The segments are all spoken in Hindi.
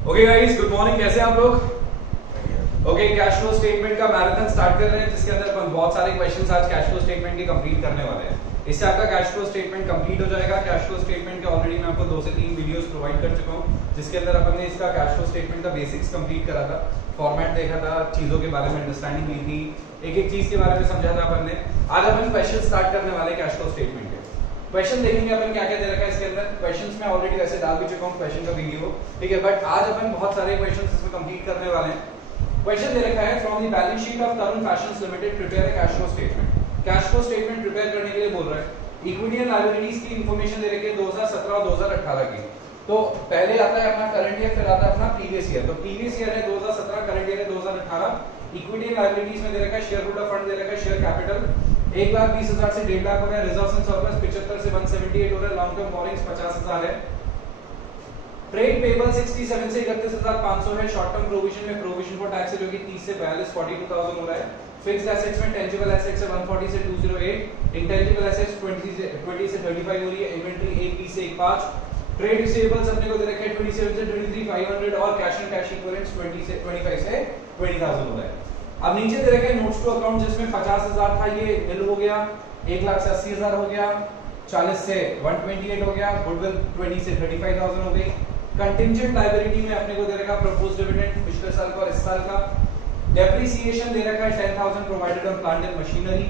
Okay guys, good morning. कैसे हैं आप लोग? ओके, कैश फ्लो स्टेटमेंट का मैराथन स्टार्ट कर रहे हैं, जिसके अंदर अपन बहुत सारे क्वेश्चंस आज कैश फ्लो स्टेटमेंट के कंप्लीट करने वाले हैं। इससे आपका कैश फ्लो स्टेटमेंट कंप्लीट हो जाएगा। कैश फ्लो स्टेटमेंट के ऑलरेडी मैं आपको 2 से 3 वीडियोस प्रोवाइड कर चुका हूं, जिसके अंदर अपन ने इसका कैश फ्लो स्टेटमेंट का बेसिक्स कंप्लीट करा था, फॉर्मेट देखा था, चीजों के बारे में अंडरस्टैंडिंग ली थी, एक एक चीज के बारे में समझा था अपन ने। आज अपन क्वेश्चन स्टार्ट करने वाले कैश फ्लो स्टेटमेंट के। क्वेश्चन देखेंगे अपन क्या क्या दे रखा है इसके अंदर। क्वेश्चंस में ऑलरेडी वैसे डाल भी चुका हूं क्वेश्चन का वीडियो, ठीक है, बट आज अपन बहुत सारे क्वेश्चंस इसमें कंप्लीट करने वाले हैं। क्वेश्चन दे रखा है, from the balance sheet of Tarun fashions limited prepare a cash flow statement. Cash flow statement prepare करने के लिए बोल रहा है। इक्विटी एंड लायबिलिटीज की इंफॉर्मेशन दे रखी है 2017 और 2018 की। तो पहले आता है अपना करंट ईयर, फिर आता है अपना प्रीवियस ईयर। तो प्रीवियस ईयर है 2017, करंट ईयर है 2018। इक्विटी एंड लायबिलिटीज में दे रखा है शेयर होल्डर फंड दे रखा है, शेयर कैपिटल 1,20,000 से 1.5 लाख हो रहा है, रिजर्व्स एंड सरप्लस 75 से 178 हो रहा है, लॉन्ग टर्म बोरिंग्स 50,000 है, ट्रेड पेबल 67 से 31,500 है, शॉर्ट टर्म प्रोविजन में प्रोविजन फॉर टैक्स है जो कि 30 से 42 42,000 हो रहा है, फिक्स्ड एसेट्स में टेंजिबल एसेट्स है 140 से 208, इंटेंजिबल एसेट्स 20 से 35 हो रही है, इन्वेंटरी 1 से 1.5, ट्रेड रिसीवेबल्स अपने को दे रखे हैं 27 से 23,500 और कैश एंड कैश इक्विवेलेंट्स 20 से 25 से 20,000 हो रहा है। अब नीचे दे रखे हैं नोट्स टू अकाउंट, जिसमें 50,000 था, ये निल हो गया, 1,00,000 से 80,000 हो गया, 40 से 128 हो गया, गुडविल 20 से 35,000 हो गई। कंटिंजेंट लायबिलिटी में अपने को दे रखा प्रपोज्ड डिविडेंड पिछले साल का और इस साल का। डेप्रिसिएशन दे रखा है 10,000 provided on plant and machinery.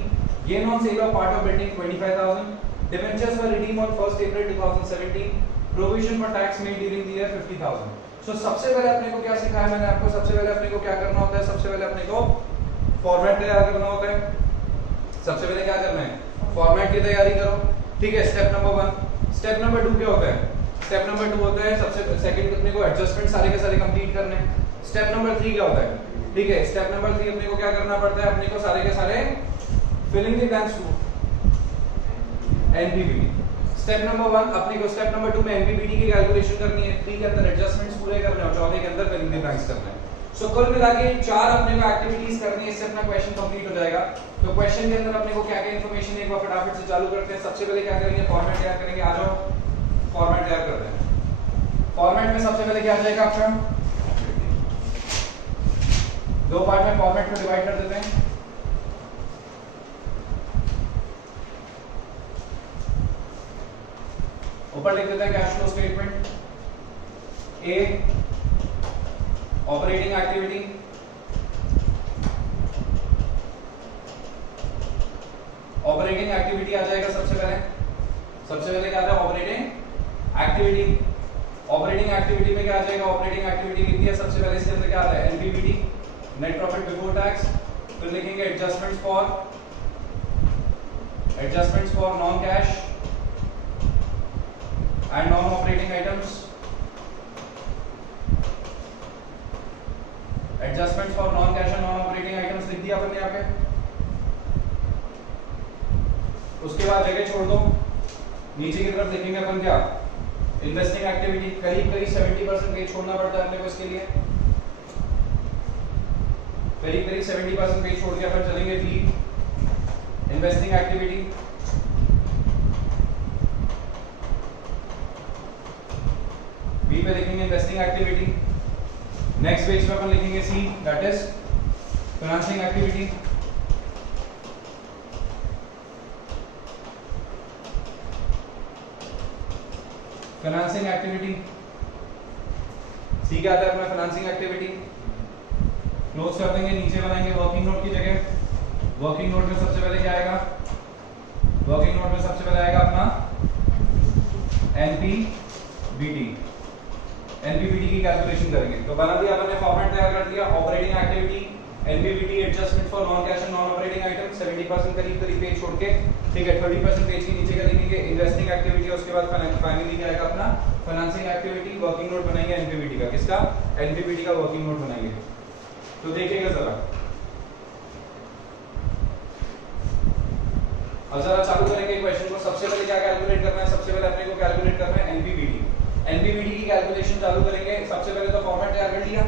Gain on sale of part of building 25,000। Debentures were redeem on 1 April 2017। Provision for tax made during the year 50,000। सो सबसे पहले अपने को क्या सिखाया मैंने आपको, सबसे पहले अपने को क्या करना होता है, सबसे पहले अपने को फॉर्मेट तैयार करना होता है। सबसे पहले क्या करना है, फॉर्मेट की तैयारी करो, ठीक है, स्टेप नंबर 1। स्टेप नंबर 2 क्या होता है, स्टेप नंबर 2 होता है सबसे सेकंड अपने को एडजस्टमेंट सारे के सारे कंप्लीट करने हैं। स्टेप नंबर 3 क्या होता है, ठीक है, स्टेप नंबर 3 अपने को क्या करना पड़ता है, अपने को सारे के सारे filling the blanks to NPBT. Step number 1 अपने को स्टेप नंबर 2 में एनपीबीटी की कैलकुलेशन करनी है, 3 के अंदर एडजस्टमेंट्स पूरे करने और 14 के अंदर फिलिंग द ब्लैंक्स करना है। सो कुल मिला के 4 अपने को एक्टिविटीज करनी है, इससे अपना क्वेश्चन कंप्लीट हो जाएगा। तो क्वेश्चन के अंदर अपने को क्या क्या इंफॉर्मेशन है एक बार फटाफट से चालू करते हैं। सबसे पहले क्या करेंगे, फॉर्मेट तैयार करेंगे। आ जाओ फॉर्मेट तैयार करते हैं। फॉर्मेट में सबसे पहले क्या आ जाएगा आपका, 2 पार्ट में फॉर्मेट को डिवाइड कर देते हैं। ऊपर लिख देते हैं कैश फ्लो स्टेटमेंट। ए ऑपरेटिंग एक्टिविटी, ऑपरेटिंग एक्टिविटी आ जाएगा सबसे पहले क्या आता है, ऑपरेटिंग एक्टिविटी। ऑपरेटिंग एक्टिविटी में क्या आ जाएगा, ऑपरेटिंग एक्टिविटी लिख दिया सबसे पहले। इसके अंदर क्या आता है, NPBT, net profit before tax. फिर लिखेंगे adjustments for non cash and non operating items. Adjustments for non cash and non operating items लिख दिया अपन ने यहाँ पे। उसके बाद जगह छोड़ दो, नीचे की तरफ देखेंगे अपन क्या, इन्वेस्टिंग एक्टिविटी। करीब 70% पेज छोड़ना पड़ता है अपने को इसके लिए, करीब 70% पेज छोड़ के अपन चलेंगे बी इन्वेस्टिंग एक्टिविटी। बी पे लिखेंगे इन्वेस्टिंग एक्टिविटी। नेक्स्ट पेज पे अपन लिखेंगे C, that is financing activity. Financing activity C क्या आता है अपना, फाइनेंसिंग एक्टिविटी। क्लोज कर देंगे, नीचे बनाएंगे वर्किंग नोट की जगह। वर्किंग नोट में सबसे पहले क्या आएगा, वर्किंग नोट में सबसे पहले आएगा अपना एनपीबीटी। एनपीबीटी की कैलकुलेशन करेंगे। तो बना दिया अपन ने, फॉर्मेट तैयार कर दिया। Operating activity, NPBT, adjustment for non cash and non operating item 70% करीब पेज छोड़ के, ठीक है, 30% पेज के नीचे का लिखेंगे इन्वेस्टिंग एक्टिविटी। उसके बाद फाइनली क्या आएगा अपना फाइनेंसिंग एक्टिविटी। वर्किंग नोट बनाएंगे एनपीबीटी का, किसका, एनपीबीटी का वर्किंग नोट बनाएंगे। तो देखिएगा जरा, अब जरा चालू करेंगे क्वेश्चन को। सबसे पहले क्या कैलकुलेट करना है, सबसे पहले अपने को कैलकुलेट करना है एनपीबीटी। एनपीबीटी की कैलकुलेशन चालू करेंगे। सबसे पहले तो फॉर्मेट तैयार कर लिया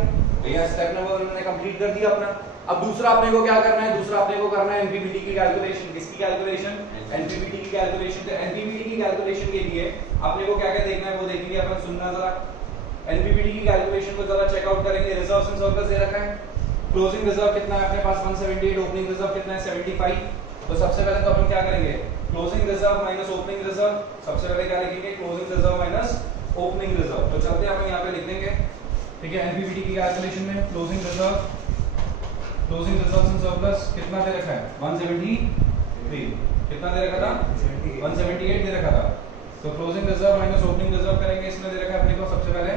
भैया, स्टेप नंबर 1 मैंने कंप्लीट कर दिया अपना। अब दूसरा अपने को क्या करना है, दूसरा अपने को करना है एनपीबीटी की कैलकुलेशन। किसकी कैलकुलेशन, एनपीबीटी की कैलकुलेशन। तो एनपीबीटी की कैलकुलेशन के लिए अपने को क्या क्या देखना है वो देखेंगे अपन। सुनना जरा, एनपीबीटी की कैलकुलेशन को जरा चेकआउट करेंगे। रिजर्व्स एंड सरप्लस दे रखा है, क्लोजिंग रिजर्व कितना है अपने पास 178, ओपनिंग रिजर्व कितना है 75। तो सबसे पहले तो अपन क्या करेंगे, closing reserve minus opening reserve, सबसे पहले क्या लिखेंगे, closing reserve minus opening reserve. तो चलते हैं अपन यहाँ पे लिख देंगे, ठीक है। एनपीबीटी की कैलकुलेशन में क्लोजिंग रिजर्व एंड सरप्लस कितना दे रखा है 173, कितना दे रखा था 178 दे रखा था। तो closing reserve minus opening reserve करेंगे, इसमें दे रखा है अपने को सबसे पहले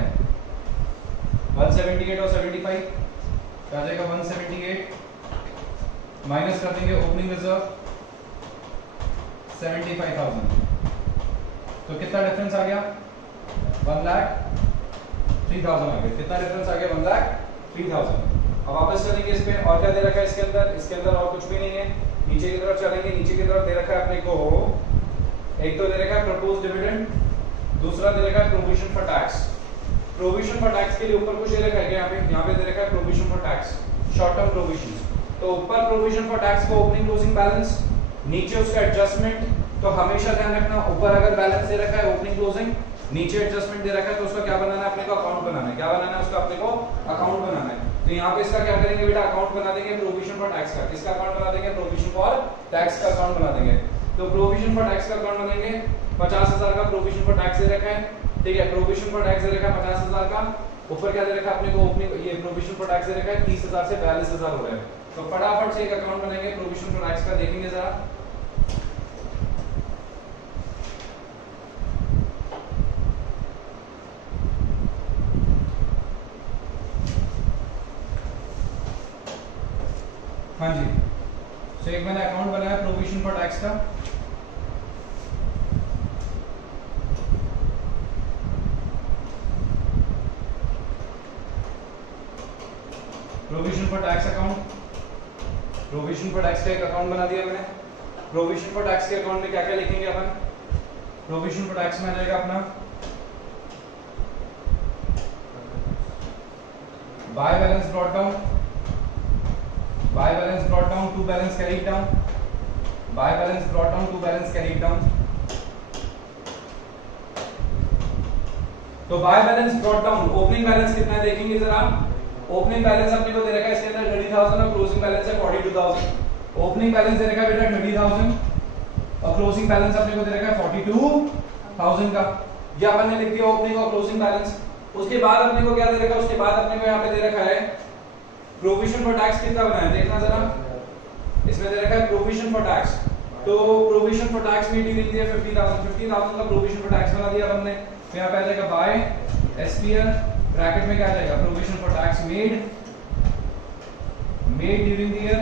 178 और 75 क्या आ जाएगा 178 माइनस कर देंगे ओपनिंग रिजर्व 75,000। तो कितना डिफरेंस आ गया 1,03,000 आ गया। कितना डिफरेंस आ गया 1,03,000। अब वापस चलेंगे इस पे, और क्या दे रखा है इसके अंदर और कुछ भी नहीं है। नीचे की तरफ चलेंगे, नीचे की तरफ दे रखा है अपने को, एक तो दे रखा है प्रपोज डिविडेंड, दूसरा दे रखा है provision for tax. Provision for tax के लिए ऊपर कुछ दे रखा है, यहाँ पे दे रखा है provision for tax, short term provision. तो ऊपर प्रोविजन फॉर टैक्स को ओपनिंग क्लोजिंग बैलेंस, नीचे उसका एडजस्टमेंट। तो हमेशा ध्यान रखना, ऊपर अगर बैलेंस दे रखा है ओपनिंग क्लोजिंग, नीचे एडजस्टमेंट दे रखा है, तो उसका क्या बनाना है अपने को, अकाउंट बनाना है। क्या बनाना है उसका अपने को, अकाउंट बनाना है। तो यहाँ पे इसका क्या करेंगे बेटा, अकाउंट बना देंगे प्रोविजन फॉर टैक्स का। किसका अकाउंट बना देंगे, प्रोविजन फॉर टैक्स का अकाउंट बना देंगे। तो प्रोविजन फॉर टैक्स का अकाउंट बनाएंगे, 50,000 का प्रोविजन फॉर टैक्स दे रखा है, ठीक है। प्रोविजन फॉर टैक्स दे रखा है 50,000 का, ऊपर क्या दे रखा है अपने को, ओपनिंग ये प्रोविजन फॉर टैक्स दे रखा है 30,000 से 42,000 हो रहा है। तो फटाफट से एक अकाउंट बनाएंगे प्रोविजन फॉर टैक्स का, देखेंगे जरा। हाँ जी, तो एक मैंने अकाउंट बनाया प्रोविजन फॉर टैक्स का। Provision for tax account, provision for tax का एक अकाउंट बना दिया मैंने। प्रोविजन फॉर टैक्स के अकाउंट में क्या क्या लिखेंगे अपन, प्रोविजन फॉर टैक्स में आ जाएगा अपना by balance brought down, by balance brought down to balance carried down, by balance brought down to balance carried down। तो by balance brought down opening balance कितना है देखेंगे जरा। ओपनिंग बैलेंस अपने को दे रखा है इसके अंदर 30,000 और क्लोजिंग बैलेंस है 42,000। ओपनिंग बैलेंस दे रखा है बेटा 30,000 और क्लोजिंग बैलेंस अपने को दे रखा है 42,000 का। ये अपन ने लिख दिया ओपनिंग और क्लोजिंग बैलेंस। उसके बाद अपने को क्या दे रखा है, उसके बाद अपने को यहाँ पे दे रखा है प्रोविजन फॉर टैक्स कितना बनाया देखना जरा। इसमें दे रखा है प्रोविजन फॉर टैक्स, तो प्रोविजन फॉर टैक्स में ड्यूरिंग दिया 50,000 का प्रोविजन फॉर टैक्स बना दिया हमने। तो यहाँ पे आ जाएगा बाय एसपीएल, ब्रैकेट में क्या आ जाएगा provision for tax made during the year.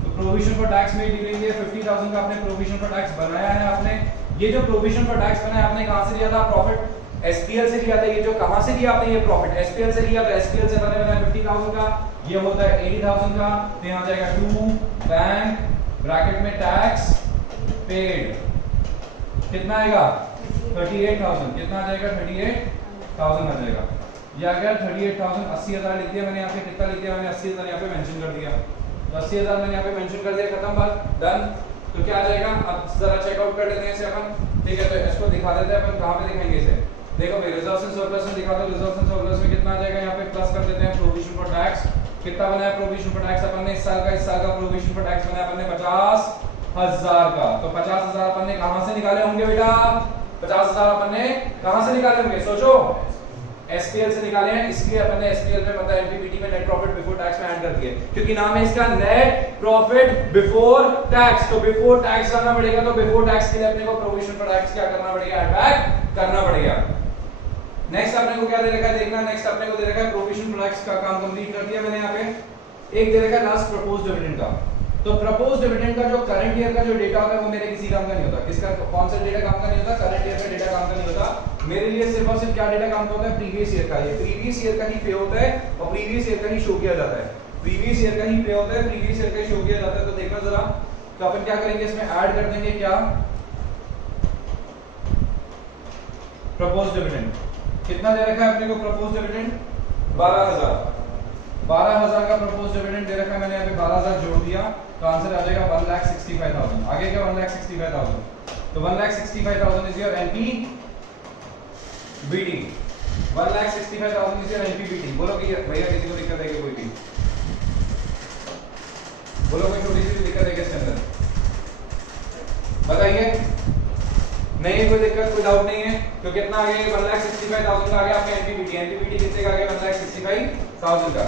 तो provision for tax made during the year 50,000 का आपने प्रोविजन फॉर टैक्स बनाया है आपने। ये जो प्रोविजन फॉर टैक्स बनाया आपने कहां से लिया था, प्रॉफिट एसपीएल से लिया था। ये जो कहां से लिया आपने, ये प्रॉफिट एसपीएल से लिया। तो एसपीएल से बने बना 50,000 का, ये होता है 80,000 का। तो यहां आ जाएगा टू बैंक ब्रैकेट में टैक्स पेड, कितना आएगा 38,000। कितना आ जाएगा 38,000 आ जाएगा। ये आ गया 38,000। 80,000 लिख दिया मैंने यहाँ पे, कितना लिख दिया मैंने 80,000 यहाँ पे मेंशन कर दिया। तो 80,000 मैंने यहाँ पे मेंशन कर दिया, खत्म बात, डन। तो क्या आ जाएगा, अब जरा चेकआउट कर लेते हैं इसे अपन, ठीक है। तो इसको दिखा देते हैं अपन, कहां पे दिखाएंगे इसे, देखो भाई रिजर्व्स एंड सरप्लस में दिखा दो। रिजर्व्स एंड सरप्लस में कितना आ जाएगा, यहाँ पे प्लस कर देते हैं प्रोविजन फॉर टैक्स। कितना बनाया प्रोविजन फॉर टैक्स अपन ने इस साल का प्रोविजन फॉर टैक्स बनाया अपन ने 50,000 का। तो 50,000 अपन ने कहां से निकाले होंगे बेटा, 50,000 अपन ने कहां से निकाले होंगे, सोचो एसपीएल से निकाले हैं। इसलिए अपन ने एसपीएल में मतलब एनपीबीटी में नेट प्रॉफिट बिफोर टैक्स में ऐड कर दिया, क्योंकि नाम है इसका नेट प्रॉफिट बिफोर टैक्स। तो बिफोर टैक्स करना पड़ेगा, तो बिफोर टैक्स के लिए अपने को प्रोविजन फॉर टैक्स क्या करना पड़ेगा, ऐड बैक करना पड़ेगा। नेक्स्ट अपने को क्या दे रखा है देखना। नेक्स्ट अपने को दे रखा है प्रोविजन फॉर टैक्स का काम कंप्लीट कर दिया मैंने यहाँ पे। एक दे रखा है लास्ट प्रपोज्ड डिविडेंड का। तो प्रपोज्ड डिविडेंड का जो करंट ईयर का जो डेटा होता है वो मेरे किसी काम का नहीं होता। किसका, कौन सा डेटा काम का नहीं होता, करंट ईयर का डेटा काम का नहीं होता। मेरे लिए सिर्फ और सिर्फ क्या डेटा काम का होता है, प्रीवियस ईयर का। ये प्रीवियस ईयर का ही पे होता है और प्रीवियस ईयर का ही शो किया जाता है। प्रीवियस ईयर का ही पे होता है, प्रीवियस ईयर का ही शो किया जाता है। तो देखना जरा, तो अपन क्या करेंगे, इसमें ऐड कर देंगे क्या, प्रपोज्ड डिविडेंड। कितना दे रखा है अपने को प्रपोज्ड डिविडेंड 12,000 का प्रपोज्ड डिविडेंड दे रखा है मैंने यहाँ पे 12,000 जोड़ दिया। तो आंसर आ जाएगा 1,65,000। आगे क्या 1,65,000। तो 1,65,000 is your NP BT 1,65,000 is your NPBT. बोलो कि भैया किसी को दिक्कत है कि कोई भी बोलो, कोई छोटी सी दिक्कत है इसके अंदर बताइए। नहीं है कोई दिक्कत, कोई डाउट नहीं है। तो कितना आ गया 1,65,000 का आ गया आपका एनपीबीटी। एनपीबीटी कितने का आ गया 1,65,000 का।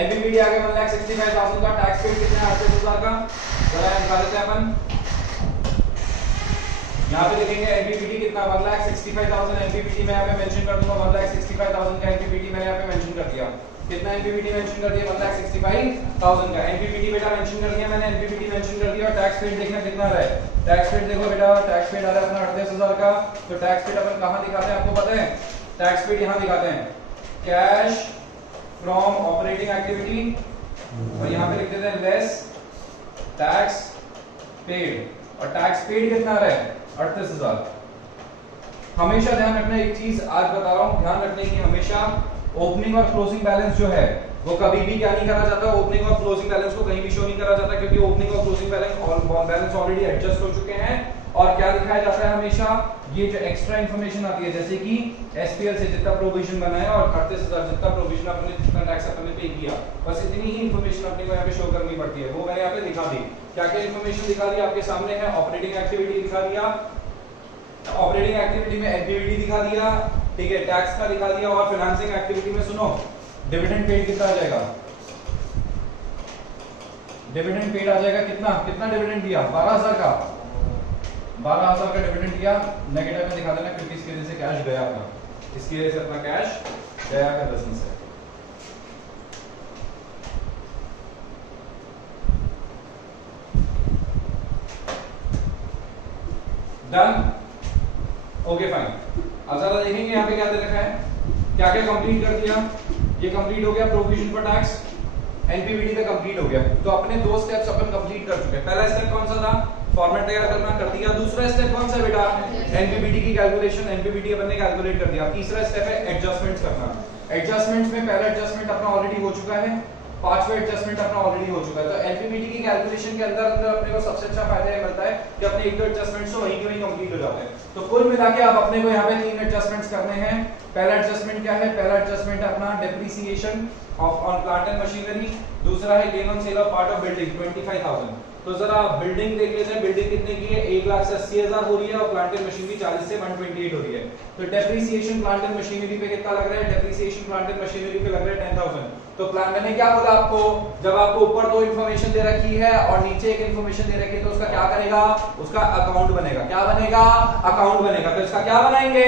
एनपीबीटी आ गया 1,65,000 का। टैक्स पेड कितना है 38,000 का। जरा निकाल लेते हैं अपन। यहाँ पे लिखेंगे एनपीबीटी कितना 1,65,000 एनपीबीटी मैं यहाँ पे मेंशन कर दूंगा। 1,65,000 का एनपीबीटी मैंने यहाँ पे मेंशन कर दिया। कितना एनपीबीटी मेंशन कर दिया 1,65,000 का। एनपीबीटी बेटा मेंशन कर दिया मैंने, एनपीबीटी मेंशन कर दिया। और टैक्स पेड देखना कितना रहा है। टैक्स पेड देखो बेटा, टैक्स पेड आ रहा है अपना 38,000 का। तो टैक्स पेड अपन कहां दिखाते हैं आपको पता है? टैक्स पेड यहां दिखाते हैं कैश फ्रॉम ऑपरेटिंग एक्टिविटी, और यहां पे लिख देते हैं लेस टैक्स पेड। और टैक्स पेड कितना आ रहा है 38,000। हमेशा ध्यान रखना एक चीज आज बता रहा हूं, ध्यान रखने की हमेशा ओपनिंग और क्लोजिंग बैलेंस जो है वो कभी भी क्या नहीं करा जाता। ओपनिंग और क्लोजिंग बैलेंस को कहीं भी शो नहीं करा जाता, क्योंकि ओपनिंग और क्लोजिंग बैलेंस ऑलरेडी एडजस्ट हो चुके हैं। और क्या दिखाया जाता है हमेशा, ये जो एक्स्ट्रा इंफॉर्मेशन आती है जैसे कि एसपीएल से जितना प्रोविजन बनाया और 38,000 जितना प्रोविजन अपने जितना टैक्स अपने पे किया, बस इतनी ही इंफॉर्मेशन अपने को यहाँ पे शो करनी पड़ती है। वो मैंने यहाँ पे दिखा दी। क्या क्या इंफॉर्मेशन दिखा दी आपके सामने है। ऑपरेटिंग एक्टिविटी दिखा दिया, ऑपरेटिंग एक्टिविटी में एनपीबीटी दिखा दिया, ठीक है, टैक्स का दिखा दिया। और फाइनेंसिंग एक्टिविटी में सुनो डिविडेंड पेड कितना आ जाएगा। डिविडेंड पेड आ जाएगा कितना, कितना डिविडेंड दिया 12,000 का। 12,000 का डिविडेंड दिया। नेगेटिव में दिखा देना क्योंकि इसकी वजह से कैश गया अपना, इसकी वजह से अपना कैश गया का बिजनेस है। Done, okay fine. अब जरा देखेंगे यहाँ पे क्या दे रखा है, क्या क्या कंप्लीट कर दिया। ये कंप्लीट हो गया प्रोविजन फॉर टैक्स, एनपीबीटी तक कंप्लीट हो गया। तो अपने दो स्टेप्स अपन कंप्लीट कर चुके हैं। पहला स्टेप कौन सा था, फॉर्मेट तैयार करना, कर दिया। दूसरा स्टेप कौन सा बेटा, एनपीबीटी की कैलकुलेशन, एनपीबीटी अपन ने कैलकुलेट कर दिया। तीसरा स्टेप है एडजस्टमेंट्स करना। एडजस्टमेंट्स में पहला एडजस्टमेंट अपना ऑलरेडी हो चुका है, पांचवा एडजस्टमेंट अपना ऑलरेडी हो चुका है। तो एनपीबीटी की कैलकुलेशन के अंदर अपने को सबसे अच्छा फायदा ये मिलता है कि अपने एक दो एडजस्टमेंट्स तो वहीं के वहीं कंप्लीट हो जाते हैं। तो कुल मिला के अब अपने को यहाँ पे 3 एडजस्टमेंट्स करने हैं। पहला एडजस्टमेंट क्या है, पहला एडजस्टमेंट अपना depreciation on plant and machinery. दूसरा है gain on sale of part of building 25,000। तो जरा बिल्डिंग देख लेते हैं, बिल्डिंग कितने की है 1,80,000 हो रही है और प्लांट एंड मशीनरी 40 से 128 हो रही है। तो डेप्रिसिएशन प्लांट एंड मशीनरी पे कितना लग रहा है, डेप्रिसिएशन प्लांट एंड मशीनरी पे लग रहा है 10,000। तो प्लान मैंने क्या बोला आपको, जब आपको ऊपर दो इंफॉर्मेशन दे रखी है और नीचे एक इंफॉर्मेशन दे रखी है तो उसका क्या करेगा, उसका अकाउंट बनेगा। क्या बनेगा, अकाउंट बनेगा। तो इसका क्या बनाएंगे,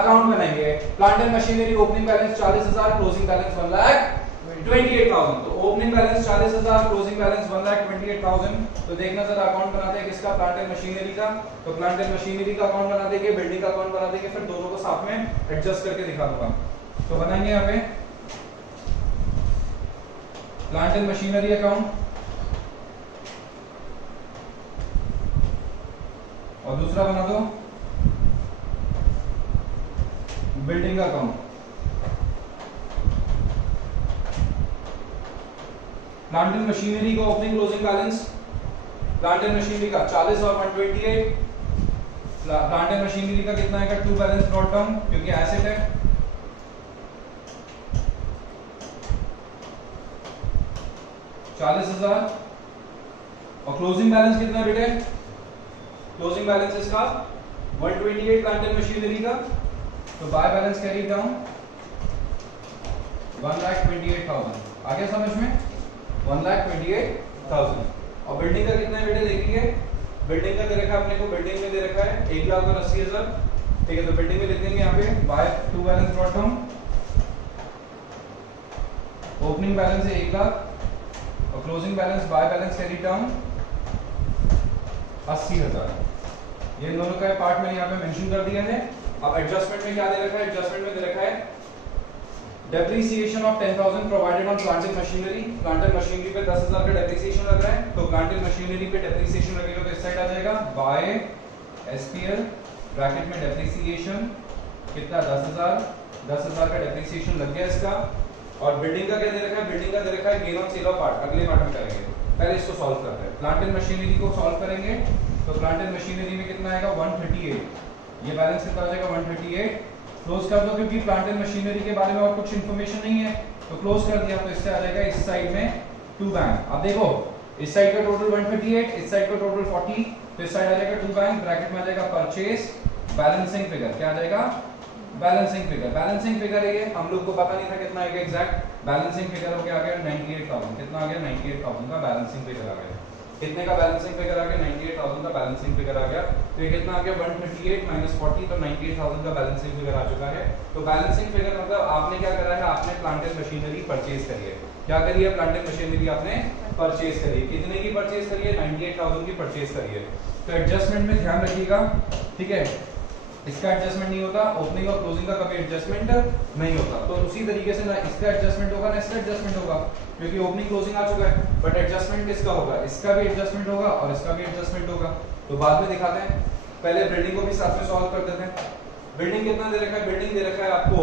अकाउंट बनाएंगे। Plant and machinery opening balance 40,000, closing balance 1,28,000। तो ओपनिंग बैलेंस 40,000, क्लोजिंग बैलेंस 1,28,000। तो देखना जरा अकाउंट बनाते हैं किसका, प्लांट एंड मशीनरी का। तो प्लांट एंड मशीनरी का अकाउंट बना देंगे, बिल्डिंग का अकाउंट बना देंगे, फिर दोनों को साथ में एडजस्ट करके दिखा दूंगा। तो बनाएंगे यहाँ पे प्लांट एंड मशीनरी अकाउंट और दूसरा बना दो बिल्डिंग का अकाउंट। प्लांट एंड मशीनरी का opening closing balance, plant and machinery का 40 और 128। प्लांट एंड मशीनरी का कितना आएगा, टू बैलेंस ब्रॉड डाउन क्योंकि एसेट है। और क्लोजिंग बैलेंस कितना है बेटे, क्लोजिंग बैलेंस इसका 128 प्लांट एंड मशीनरी का। तो बाय बैलेंस कैरी डाउन 1,28,000। आ गया समझ में, 1,28,000। और बिल्डिंग का कितना है बेटे देखेंगे, बिल्डिंग का दे रखा है अपने को, बिल्डिंग में दे रखा है 1,80,000। ठीक है, तो बिल्डिंग में लिख देंगे यहाँ पे by two balance brought down. Opening balance है 1,00,000 और closing balance bye balance carry down 80,000। ये दोनों का पार्ट मैंने यहाँ पे मेंशन कर दिया है। अब एडजस्टमेंट में क्या दे रखा है, एडजस्टमेंट में दे रखा है depreciation of 10,000 provided on plant and machinery. Plant and machinery पे 10,000 का डेप्रिसिएशन लग रहा है, तो प्लांट एंड मशीनरी पे डेप्रिसिएशन लगेगा तो इस साइड आ जाएगा बाय एसपीएल ब्रैकेट में डेप्रिसिएशन कितना 10,000 का डेप्रिसिएशन लग गया इसका। और बिल्डिंग का क्या दे रखा है, बिल्डिंग का दे रखा है gain on sale of part, अगले पार्ट में करेंगे। पहले इसको सॉल्व करते हैं। प्लांट एंड मशीनरी को सॉल्व करेंगे तो प्लांट एंड मशीनरी में कितना आएगा 138 ये बैलेंस कितना हो जाएगा 138। क्लोज कर दो क्योंकि प्लांट एंड मशीनरी के बारे में और कुछ इंफॉर्मेशन नहीं है, तो क्लोज कर दिया। तो इससे आ जाएगा इस साइड में 2 बैंक। अब देखो इस साइड का टोटल 138, इस साइड का टोटल 40, तो इस साइड आ जाएगा 2 बैंक, ब्रैकेट में आ जाएगा परचेज बैलेंसिंग फिगर। क्या आ जाएगा? Balancing figure. बैलेंसिंग फिगर है ये, हम लोग को पता नहीं था कितना आएगा एग्जैक्ट। बैलेंसिंग फिगर हो गया आ गया 98,000। कितना आ गया? 98,000 का बैलेंसिंग फिगर आ गया। कितने का बैलेंसिंग फिगर आ गया? 98,000 का बैलेंसिंग फिगर आ गया। तो ये कितना आ गया? 138 माइनस 40, तो 98,000 का बैलेंसिंग फिगर आ चुका है। तो बैलेंसिंग फिगर मतलब आपने क्या करा है? आपने प्लांट एंड मशीनरी परचेज करी है। क्या करी है? प्लांट एंड मशीनरी आपने परचेज करी है। कितने की परचेज करी है? 98,000 की परचेज करी है। तो एडजस्टमेंट में ध्यान रखिएगा, ठीक है? इसका एडजस्टमेंट नहीं होता, ओपनिंग और क्लोजिंग का कभी एडजस्टमेंट नहीं होता। तो उसी तरीके से ना इसका एडजस्टमेंट होगा ना इसका एडजस्टमेंट होगा, क्योंकि ओपनिंग क्लोजिंग आ चुका है। बट एडजस्टमेंट किसका होगा? इसका भी एडजस्टमेंट होगा और इसका भी एडजस्टमेंट होगा। तो बाद में दिखाते हैं, पहले बिल्डिंग को भी साथ में सॉल्व कर देते हैं। बिल्डिंग कितना दे रखा है? बिल्डिंग दे रखा है आपको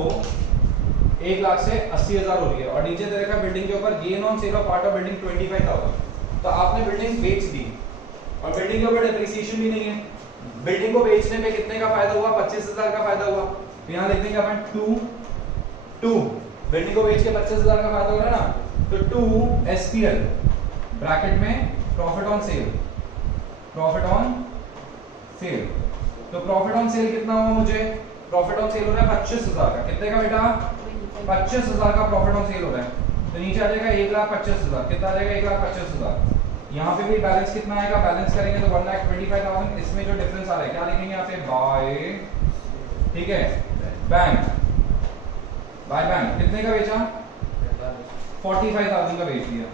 1,00,000 से 80,000 हो रही है, और नीचे दे रखा है बिल्डिंग के ऊपर gain on sale of part of building 25,000। तो आपने बिल्डिंग बेच दी और बिल्डिंग के ऊपर डेप्रिसिएशन भी नहीं है। बिल्डिंग को बेचने पे कितने का फायदा हुआ? 25,000 का फायदा हुआ। तो यहाँ लिख देंगे अपन 2 बिल्डिंग को बेच के 25,000 का फायदा हो रहा है ना, तो 2 SPL ब्रैकेट में profit on sale. Profit on sale, तो प्रॉफिट ऑन सेल कितना हुआ? मुझे प्रॉफिट ऑन सेल हो रहा है 25,000 का। कितने का बेटा? 25,000 का प्रॉफिट ऑन सेल हो रहा है। तो नीचे आ जाएगा 1,25,000। कितना आ जाएगा? 1,25,000। यहाँ पे भी बैलेंस कितना आएगा? बैलेंस करेंगे तो 1,25,000। इसमें जो डिफरेंस आ रहा है क्या लिखेंगे यहाँ पे? बाय, ठीक है, बैंक। बाय बैंक कितने का बेचा? 45,000 का बेच दिया।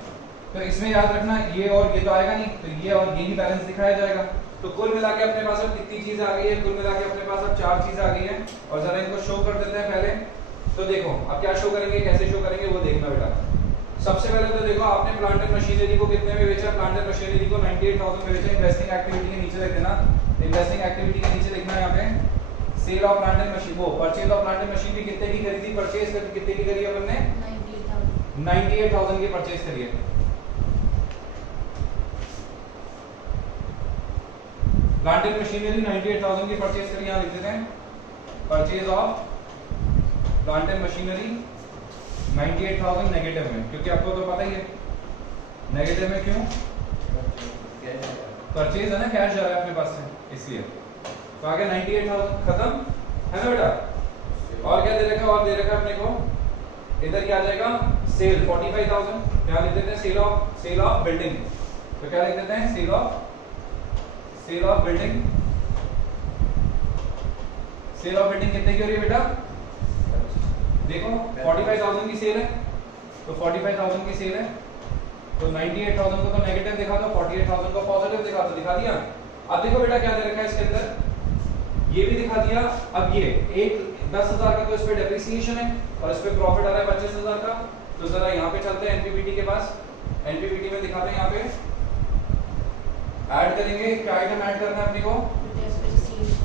तो इसमें याद रखना ये और ये तो आएगा नहीं, तो ये और ये ही बैलेंस दिखाया जाएगा। तो कुल मिला के अपने पास अब कितनी चीजें आ गई है? कुल मिला के अपने पास अब 4 चीजें आ गई है। और जरा इनको शो कर देते हैं पहले। तो देखो अब क्या शो करेंगे, कैसे शो करेंगे वो देखना बेटा। सबसे पहले तो देखो आपने प्लांट एंड मशीनरी को कितने में बेचा? प्लांट एंड मशीनरी को 98,000 में बेचा। इन्वेस्टिंग एक्टिविटी के नीचे लिख देना, इन्वेस्टिंग एक्टिविटी के नीचे लिखना यहाँ पे sale of plant and machine, वो purchase of plant and machinery कितने की करी थी? परचेज कितने की करी है अपन ने? 98,000 की परचेज करी है। प्लांट एंड मशीनरी 98,000 की परचेज करी, यहाँ लिख देते हैं purchase of plant and machinery 98,000 negative में, क्योंकि आपको तो पता ही है नेगेटिव में क्यों? परचेज है ना, कैश जा रहा है अपने पास से, इसलिए। तो आगे 98,000 खत्म है ना बेटा। और क्या दे रखा है? और दे रखा है अपने को इधर क्या आ जाएगा? सेल 45,000। क्या लिख देते हैं? Sale of building. तो क्या लिख देते हैं? Sale of building. Sale of building कितने की हो रही है बेटा? देखो 45,000 की सेल है, तो 45,000 की सेल है, तो 98,000 को तो नेगेटिव दिखा दो, 48,000 को पॉजिटिव दिखा दो। दिखा दिया। अब देखो बेटा क्या दे रखा है इसके अंदर, ये भी दिखा दिया। अब ये एक 10,000 का तो इस पे डेप्रिसिएशन है और इस पे प्रॉफिट आ रहा है 25,000 का। तो जरा यहाँ पे चलते हैं एनपीबीटी के पास। एनपीबीटी में दिखाते हैं, यहाँ पे ऐड करेंगे। क्या आइटम ऐड करना है अपने को?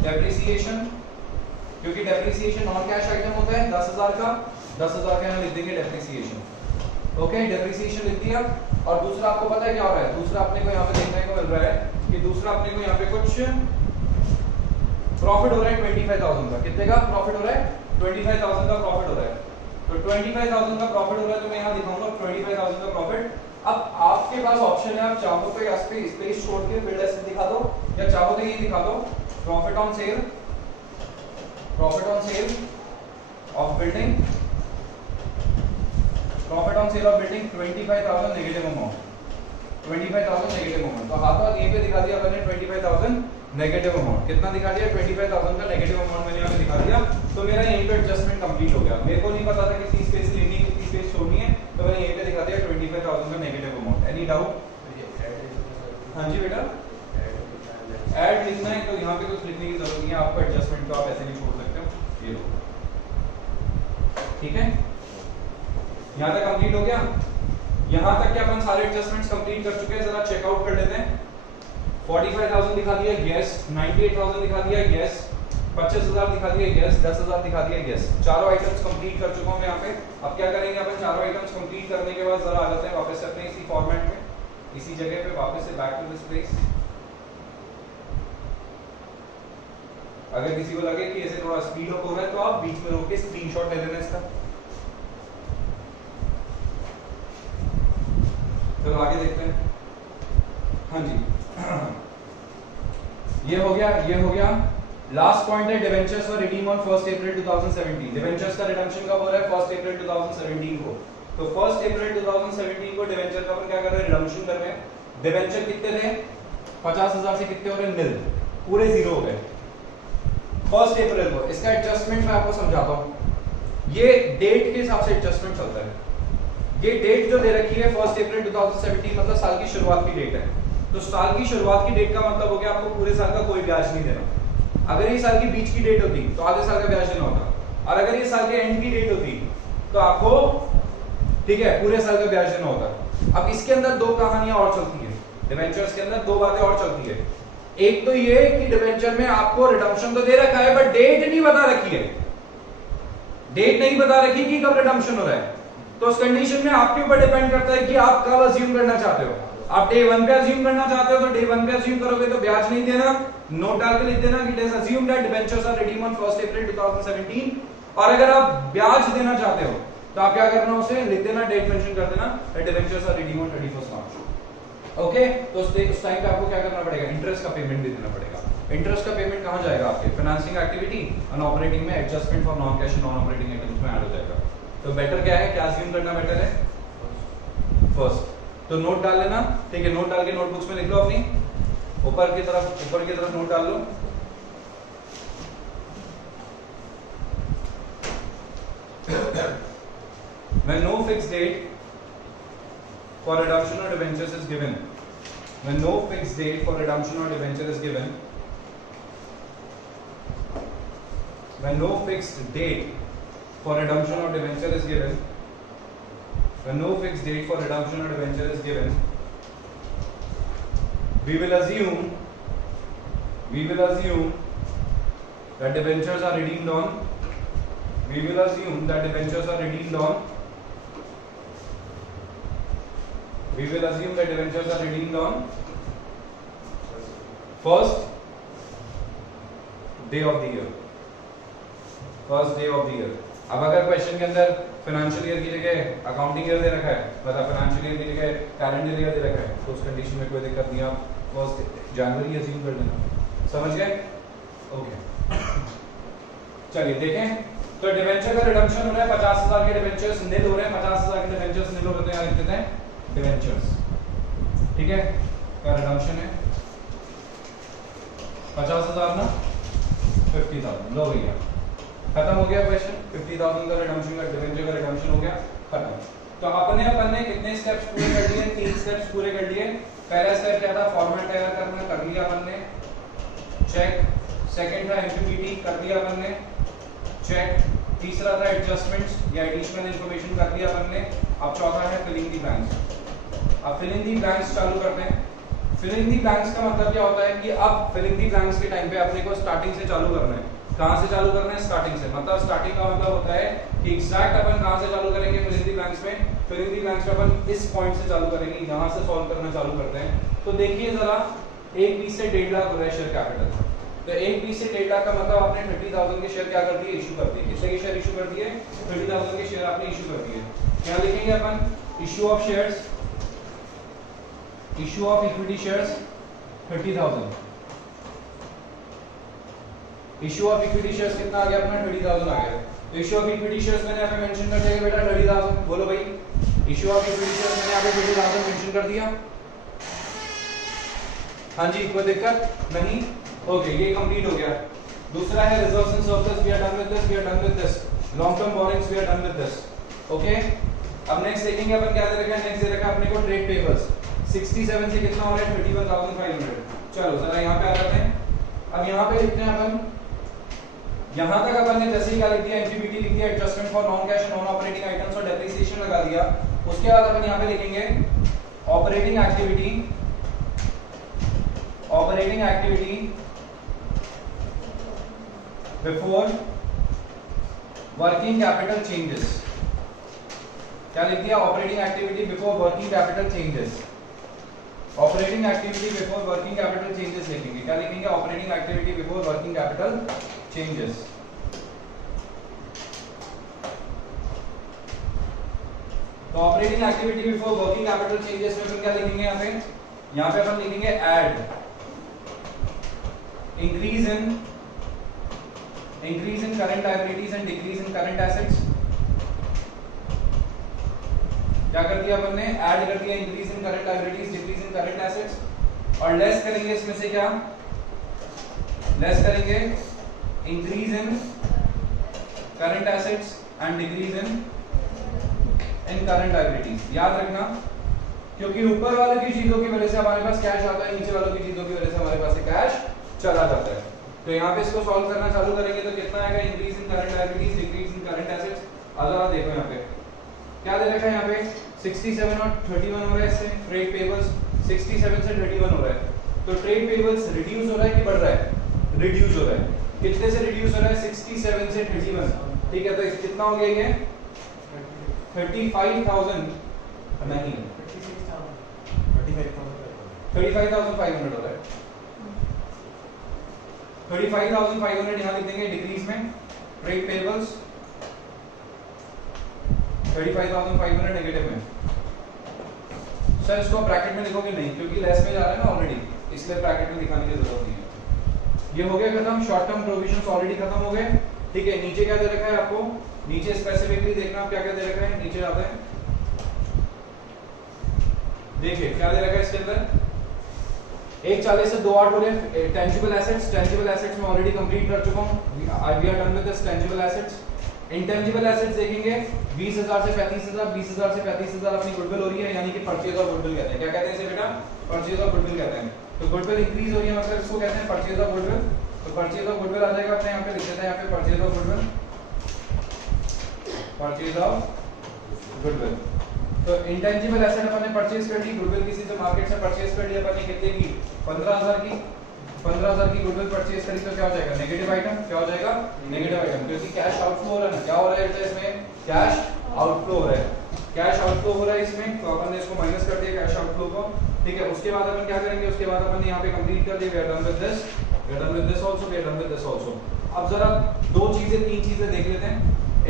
डेप्रिसिएशन, क्योंकि डेप्रिसिएशन नॉन कैश आइटम होता है 10,000 का। 10,000 का यहाँ लिख देंगे डेप्रिसिएशन। ओके, डेप्रिसिएशन लिख दिया। और दूसरा आपको पता है क्या हो रहा है? दूसरा अपने को यहाँ पे देखने को मिल रहा है कि दूसरा अपने को यहाँ पे कुछ प्रॉफिट हो रहा है 25,000 का। कितने का प्रॉफिट हो रहा है? 25,000 का प्रॉफिट हो रहा है। तो 25,000 का प्रॉफिट हो रहा है, तो मैं यहाँ दिखाऊंगा 25,000 का प्रॉफिट। अब आपके पास ऑप्शन है, आप चाहो तो यहाँ पे स्पेस छोड़ के फिर ऐसे दिखा दो, या चाहो तो ये दिखा दो profit on sale of building, profit on sale of building 25,000 negative amount, 25,000 negative amount. तो हाथों हाथ ये पे दिखा दिया मैंने 25,000 नेगेटिव अमाउंट। कितना दिखा दिया? 25,000 का नेगेटिव अमाउंट मैंने यहाँ पे दिखा दिया। तो मेरा यहीं पे एडजस्टमेंट कंप्लीट हो गया। मेरे को नहीं पता था कितनी स्पेस लेनी है, कितनी स्पेस छोड़नी है, तो मैंने यहीं पे दिखा दिया 25,000 का नेगेटिव अमाउंट। Any doubt? हाँ जी बेटा, ऐड लिखना है तो यहाँ पे कुछ लिखने की जरूरत नहीं है आपको। एडजस्टमेंट को आप ऐसे नहीं छोड़ सकते हो। ये लो, ठीक है, यहाँ तक कंप्लीट हो गया। यहाँ तक के अपन सारे एडजस्टमेंट्स कंप्लीट कर चुके हैं। जरा चेकआउट कर लेते हैं। 45,000 दिखा दिया, यस। 98,000 दिखा दिया, यस। 25,000 दिखा दिया, यस। 10,000 दिखा दिया, यस। चारों आइटम्स कंप्लीट कर चुका हूँ मैं यहाँ पे। अब क्या करेंगे अपन? चारों आइटम्स कंप्लीट करने के बाद जरा आ जाते हैं वापस से अपने इसी फॉर्मेट में, इसी जगह पे वापस से बैक टू दिस प्लेस। अगर किसी को लगे कि ऐसे थोड़ा स्पीड अप हो रहा है तो आप बीच में रोक के स्क्रीनशॉट ले लेना इसका। चलो आगे देखते हैं। हाँ जी ये हो गया। लास्ट पॉइंट है debentures were redeem on 1 April 2017। Debentures का रिडम्पशन कब हो रहा है? 1 अप्रैल 2017 को। तो 1 अप्रैल 2017 को डिवेंचर का अपन क्या कर रहे हैं? रिडम्पशन कर रहे हैं। डिवेंचर कितने थे? 50,000 से कितने हो रहे हैं? निल, पूरे जीरो हो गए 1 अप्रैल को। इसका एडजस्टमेंट मैं आपको समझाता हूं। ये डेट के हिसाब से एडजस्टमेंट चलता है। ये डेट जो दे रखी है 1 अप्रैल 2017 मतलब साल की शुरुआत की डेट है। तो साल की शुरुआत की डेट का मतलब हो गया आपको पूरे साल का कोई ब्याज नहीं देना। अगर ये साल की बीच की डेट होती तो आधे साल का ब्याज देना होता, और अगर ये साल के एंड की डेट होती तो आपको ठीक है पूरे साल का ब्याज देना होता। अब इसके अंदर दो कहानियां और चलती है, डिवेंचर्स के अंदर दो बातें और चलती है। एक तो ये कि डिवेंचर में आपको रिडम्पशन तो दे रखा है बट डेट नहीं बता रखी है। डेट नहीं बता रखी कि कब रिडम्पशन हो रहा है। तो उस कंडीशन में आपके ऊपर डिपेंड करता है कि आप कब अज्यूम करना चाहते हो। आप डे 1 पे अज्यूम करना चाहते हो तो डे 1 पे अज्यूम करोगे तो ब्याज नहीं देना, नोट डाल के लिख देना कि it is assumed that debentures are redeemed on 1 April 2017। और अगर आप ब्याज देना चाहते हो तो आप क्या करना, उसे लिख देना, डेट मेंशन कर देना that debentures are redeemed on 31 March. Okay, तो उस टाइम पे आपको क्या करना पड़ेगा? इंटरेस्ट का पेमेंट भी देना पड़ेगा। इंटरेस्ट का पेमेंट कहां जाएगा? आपके फाइनेंसिंग एक्टिविटी और ऑपरेटिंग में adjustment for non cash non operating items में ऐड हो जाएगा। तो बेटर क्या है, क्या अज्यूम करना बेटर है? फर्स्ट। तो नोट डाल लेना, ठीक है, नोट डाल के नोटबुक्स में लिख लो अपनी, ऊपर की तरफ नोट डाल लो। When no fixed date for redemption or debentures is given, when no fixed date for redemption or debenture is given, when no fixed date for redemption or debenture is given, when no fixed date for redemption or debenture is given, we will assume that debentures are redeemed on, we will assume that debentures are redeemed on, we will assume that debentures are redeemed on first day of the year, first day of the year। अब अगर क्वेश्चन के अंदर फाइनेंशियल ईयर की जगह अकाउंटिंग ईयर दे रखा है, मतलब फाइनेंशियल ईयर की जगह कैलेंडर ईयर दे रखा है, तो उस कंडीशन में कोई दिक्कत नहीं, आप फर्स्ट जनवरी अज्यूम कर लेना। समझ गए? ओके, चलिए देखें। तो डिवेंचर का रिडम्पशन हो रहा है, 50,000 के डिवेंचर्स निल हो रहे हैं, 50,000 के डिवेंचर्स निल हो रहे हैं, लिख देते हैं डिवेंचर्स, ठीक है, का रिडम्पशन है 50,000 ना 50,000। लो भैया खत्म हो गया क्वेश्चन। 50,000 का रिडम्पशन का डिवेंचर का रिडम्पशन हो गया, खत्म। तो अपन ने कितने स्टेप्स पूरे कर लिए? 3 स्टेप्स पूरे कर लिए। पहला स्टेप क्या था? फॉर्मेट तैयार करना, कर लिया अपन ने, चेक। सेकंड था एमपीपीटी, कर लिया अपन ने, चेक। तीसरा था एडजस्टमेंट्स या एडिशनल इंफॉर्मेशन, कर लिया अपन ने। अब चौथा है फिलिंग दी ब्लैंक्स। अब फिलिंग दी ब्लैंक्स चालू करते हैं। फिलिंग दी ब्लैंक्स का मतलब क्या होता है कि अब फिलिंग दी ब्लैंक्स के टाइम पे अपने को स्टार्टिंग से चालू करना है। कहां से चालू करना है? स्टार्टिंग से। मतलब स्टार्टिंग का मतलब होता है कि एग्जैक्ट अपन कहां से चालू करेंगे फिलिंग दी ब्लैंक्स में? फिलिंग दी ब्लैंक्स में अपन इस पॉइंट से चालू करेंगे, यहां से सॉल्व करना चालू करते हैं। तो देखिए जरा, एक पीस से 1.5 लाख हो रहा है शेयर कैपिटल। तो एक पीस से 1.5 लाख का मतलब आपने 30,000 के शेयर क्या कर दिए? इशू कर दिए। कितने के शेयर इशू कर दिए? 30,000 के शेयर आपने इशू कर दिए। क्या लिखेंगे अपन? Issue of shares, issue of equity shares 30,000। Issue of equity shares कितना आ गया अपना? 30,000 आ गया। तो इशू ऑफ इक्विटी शेयर्स मैंने यहाँ पे मेंशन कर दिया बेटा 30,000। बोलो भाई, इशू ऑफ इक्विटी शेयर्स मैंने यहाँ पे 30,000 मेंशन कर दिया। हाँ जी, कोई दिक्कत नहीं? ओके, ये कंप्लीट हो गया। दूसरा है reserves and surplus, we are done with this, we are done with this. Long term borrowings, we are done with this. Okay, अब नेक्स्ट देखेंगे अपन क्या दे रखा है। नेक्स्ट दे रखा है अपने को ट्रेड पेबल्स। 67 से कितना हो रहा है? 31,500। चलो जरा यहाँ पे आ जाते हैं। अब यहाँ पे लिखते हैं अपन, यहां तक अपन ने जैसे ही क्या लिख दिया? एमपीबीटी लिख दिया, adjustment for non cash non operating items और डेप्रिसिएशन लगा दिया। उसके बाद अपन यहाँ पे लिखेंगे operating activity, operating activity before working capital changes. क्या लिख दिया? Operating activity before working capital changes. Operating activity before working capital changes लिखेंगे। क्या लिखेंगे? Operating activity before working capital changes. तो operating activity before working capital changes में अपन क्या लिखेंगे? यहाँ पे अपन लिखेंगे add increase in current liabilities and decrease in current assets. क्या कर दिया अपन ने? ऐड कर दिया increase in current liabilities, decrease in current assets. और लेस करेंगे इसमें से क्या? लेस करेंगे increase in current assets and decrease in current liabilities. याद रखना, क्योंकि ऊपर वाले की चीजों की वजह से हमारे पास कैश आता है, नीचे वालों की चीजों की वजह से हमारे पास से कैश चला जाता है। तो यहाँ पे इसको सॉल्व करना चालू करेंगे तो कितना आएगा? Increase in current liabilities, decrease in current assets. अब देखो यहाँ पे क्या दे रखा है? यहाँ पे 67 और 31 हो रहा है। इससे ट्रेड पेबल्स 67 से 31 हो रहा है। तो ट्रेड पेबल्स रिड्यूस हो रहा है कि बढ़ रहा है? रिड्यूस हो रहा है। कितने से रिड्यूस हो रहा है? 67 से 31। ठीक है, तो कितना हो गया ये? 35,000 नहीं, 35,500 हो रहा है। 35,500 यहाँ लिख देंगे डिक्रीज में। ट्रेड पेबल्स 35,500 नेगेटिव में। सर इसको ब्रैकेट में लिखोगे नहीं, क्योंकि लेस में जा रहा है ना ऑलरेडी, इसलिए ब्रैकेट में दिखाने की जरूरत नहीं है। ये हो गया खत्म। शॉर्ट टर्म प्रोविजंस ऑलरेडी खत्म हो गए। ठीक है, नीचे क्या दे रखा है आपको? नीचे स्पेसिफिकली देखना आप क्या क्या दे रखा है। नीचे आते हैं, देखिए क्या दे रखा है इसके अंदर। 140 से 2.8 हो रहे हैं टेंजिबल एसेट्स। टेंजिबल एसेट्स में ऑलरेडी कंप्लीट कर चुका हूं। We are done with this tangible assets. Intangible assets देखेंगे 20,000 से 35,000, 20,000 से 35,000 अपनी गुडविल हो रही है, यानी कि परचेज और गुडविल कहते हैं। क्या कहते हैं इसे बेटा? परचेज और गुडविल कहते हैं। तो गुडविल इंक्रीज हो रही है, मतलब इसको कहते हैं परचेज और गुडविल। तो परचेज और गुडविल आ जाएगा अपने यहाँ पे, लिख देते हैं यहाँ पे परचेज और गुडविल, परचेज ऑफ गुडविल। तो इंटेंजिबल एसेट अपन ने परचेज कर ली, गुडविल किसी से मार्केट से परचेज कर लिया अपन ने, कितने की? 15,000 की। 15,000 की गुडविल परचेज करी तो क्या हो जाएगा? Negative item. क्या हो जाएगा? नेगेटिव आइटम, क्योंकि कैश आउटफ्लो हो रहा है ना। क्या हो रहा है इसमें? कैश आउटफ्लो हो रहा है। कैश आउटफ्लो हो रहा है इसमें, तो अपन ने इसको माइनस कर दिया कैश आउटफ्लो को। ठीक है, उसके बाद अपन क्या करेंगे? उसके बाद अपन ने यहाँ पे कंप्लीट कर दिया। We are done with this, we are done with this also, we are done with this also. अब जरा दो चीजें, तीन चीजें देख लेते हैं।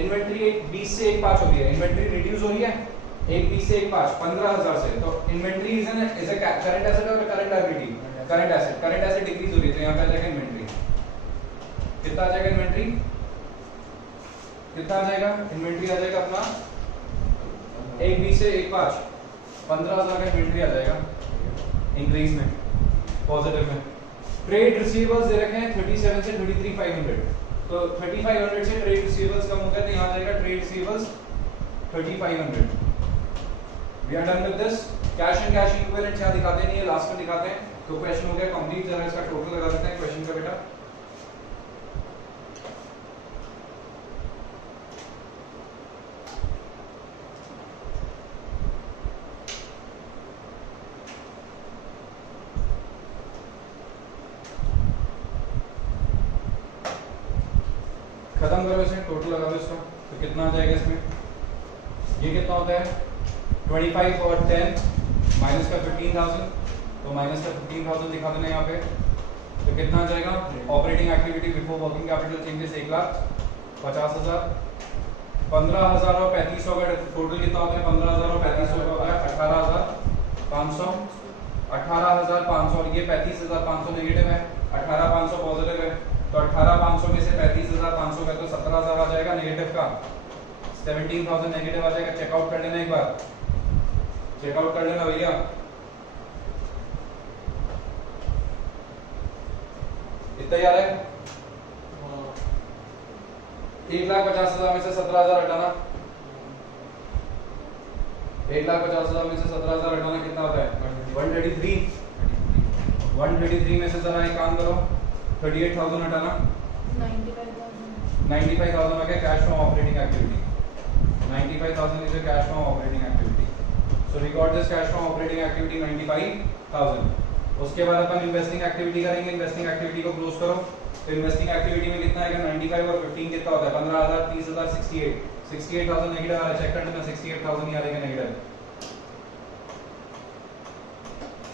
इन्वेंटरी 20 से 1.5 हो गई है। इन्वेंटरी रिड्यूस हो रही है 20 से 1.5, 15,000 से। तो inventory is a current asset और current liability? Current asset. Current asset decrease हो रही है, तो यहाँ पे आ जाएगा इन्वेंटरी। कितना आ जाएगा इन्वेंटरी? कितना आ जाएगा? इन्वेंटरी आ जाएगा अपना 20 से 1.5, 15,000 का इन्वेंटरी आ जाएगा इंक्रीज में, पॉजिटिव में। ट्रेड रिसीवेबल्स दे रखे हैं 37 से 33,500। तो 3500 से ट्रेड रिसीवेबल्स कम होकर यहाँ आ जाएगा trade receivables 3500। We are done with this. Cash and cash equivalent यहाँ दिखाते नहीं है, लास्ट में दिखाते हैं। तो क्वेश्चन हो गया कंप्लीट। जरा इसका टोटल लगा देते हैं क्वेश्चन का बेटा। खत्म करो इसे, टोटल लगा दो इसका। तो कितना आ जाएगा इसमें? ये कितना होता है? 25 और 10 माइनस का 15,000, तो माइनस का 15,000 दिखा देना यहाँ पे। तो कितना आ जाएगा? Operating activity before working capital changes 1,50,000। 15,000 और 3500 का टोटल कितना होता है? 15,000 और 3500 का होता है 18,500। 18,500 और ये 35,500 नेगेटिव है, 18,500 पॉजिटिव है। तो 18,500 में से 35,500 का तो 17,000 आ जाएगा नेगेटिव का, 17,000 नेगेटिव आ जाएगा। चेकआउट कर लेना, एक बार चेकआउट कर लेना भैया। इतना यार है 1,50,000 में से 17,000 हटाना, 1,50,000 में से 17,000 हटाना कितना होता है? 133। 133 में से जरा एक काम करो, 38,000 हटाना, 95,000 आ गया cash from operating activity. 95,000 is cash from operating activity. So we got this cash from operating activity 95,000। उसके बाद अपन इन्वेस्टिंग एक्टिविटी करेंगे। इन्वेस्टिंग एक्टिविटी को क्लोज करो। तो इन्वेस्टिंग एक्टिविटी में कितना आएगा? 95 और 15 कितना होता है? 15,000, 30,000, 68। 68,000 नेगेटिव आ रहा है, चेक कर लेना। 68,000 ही आ रहेगा नेगेटिव।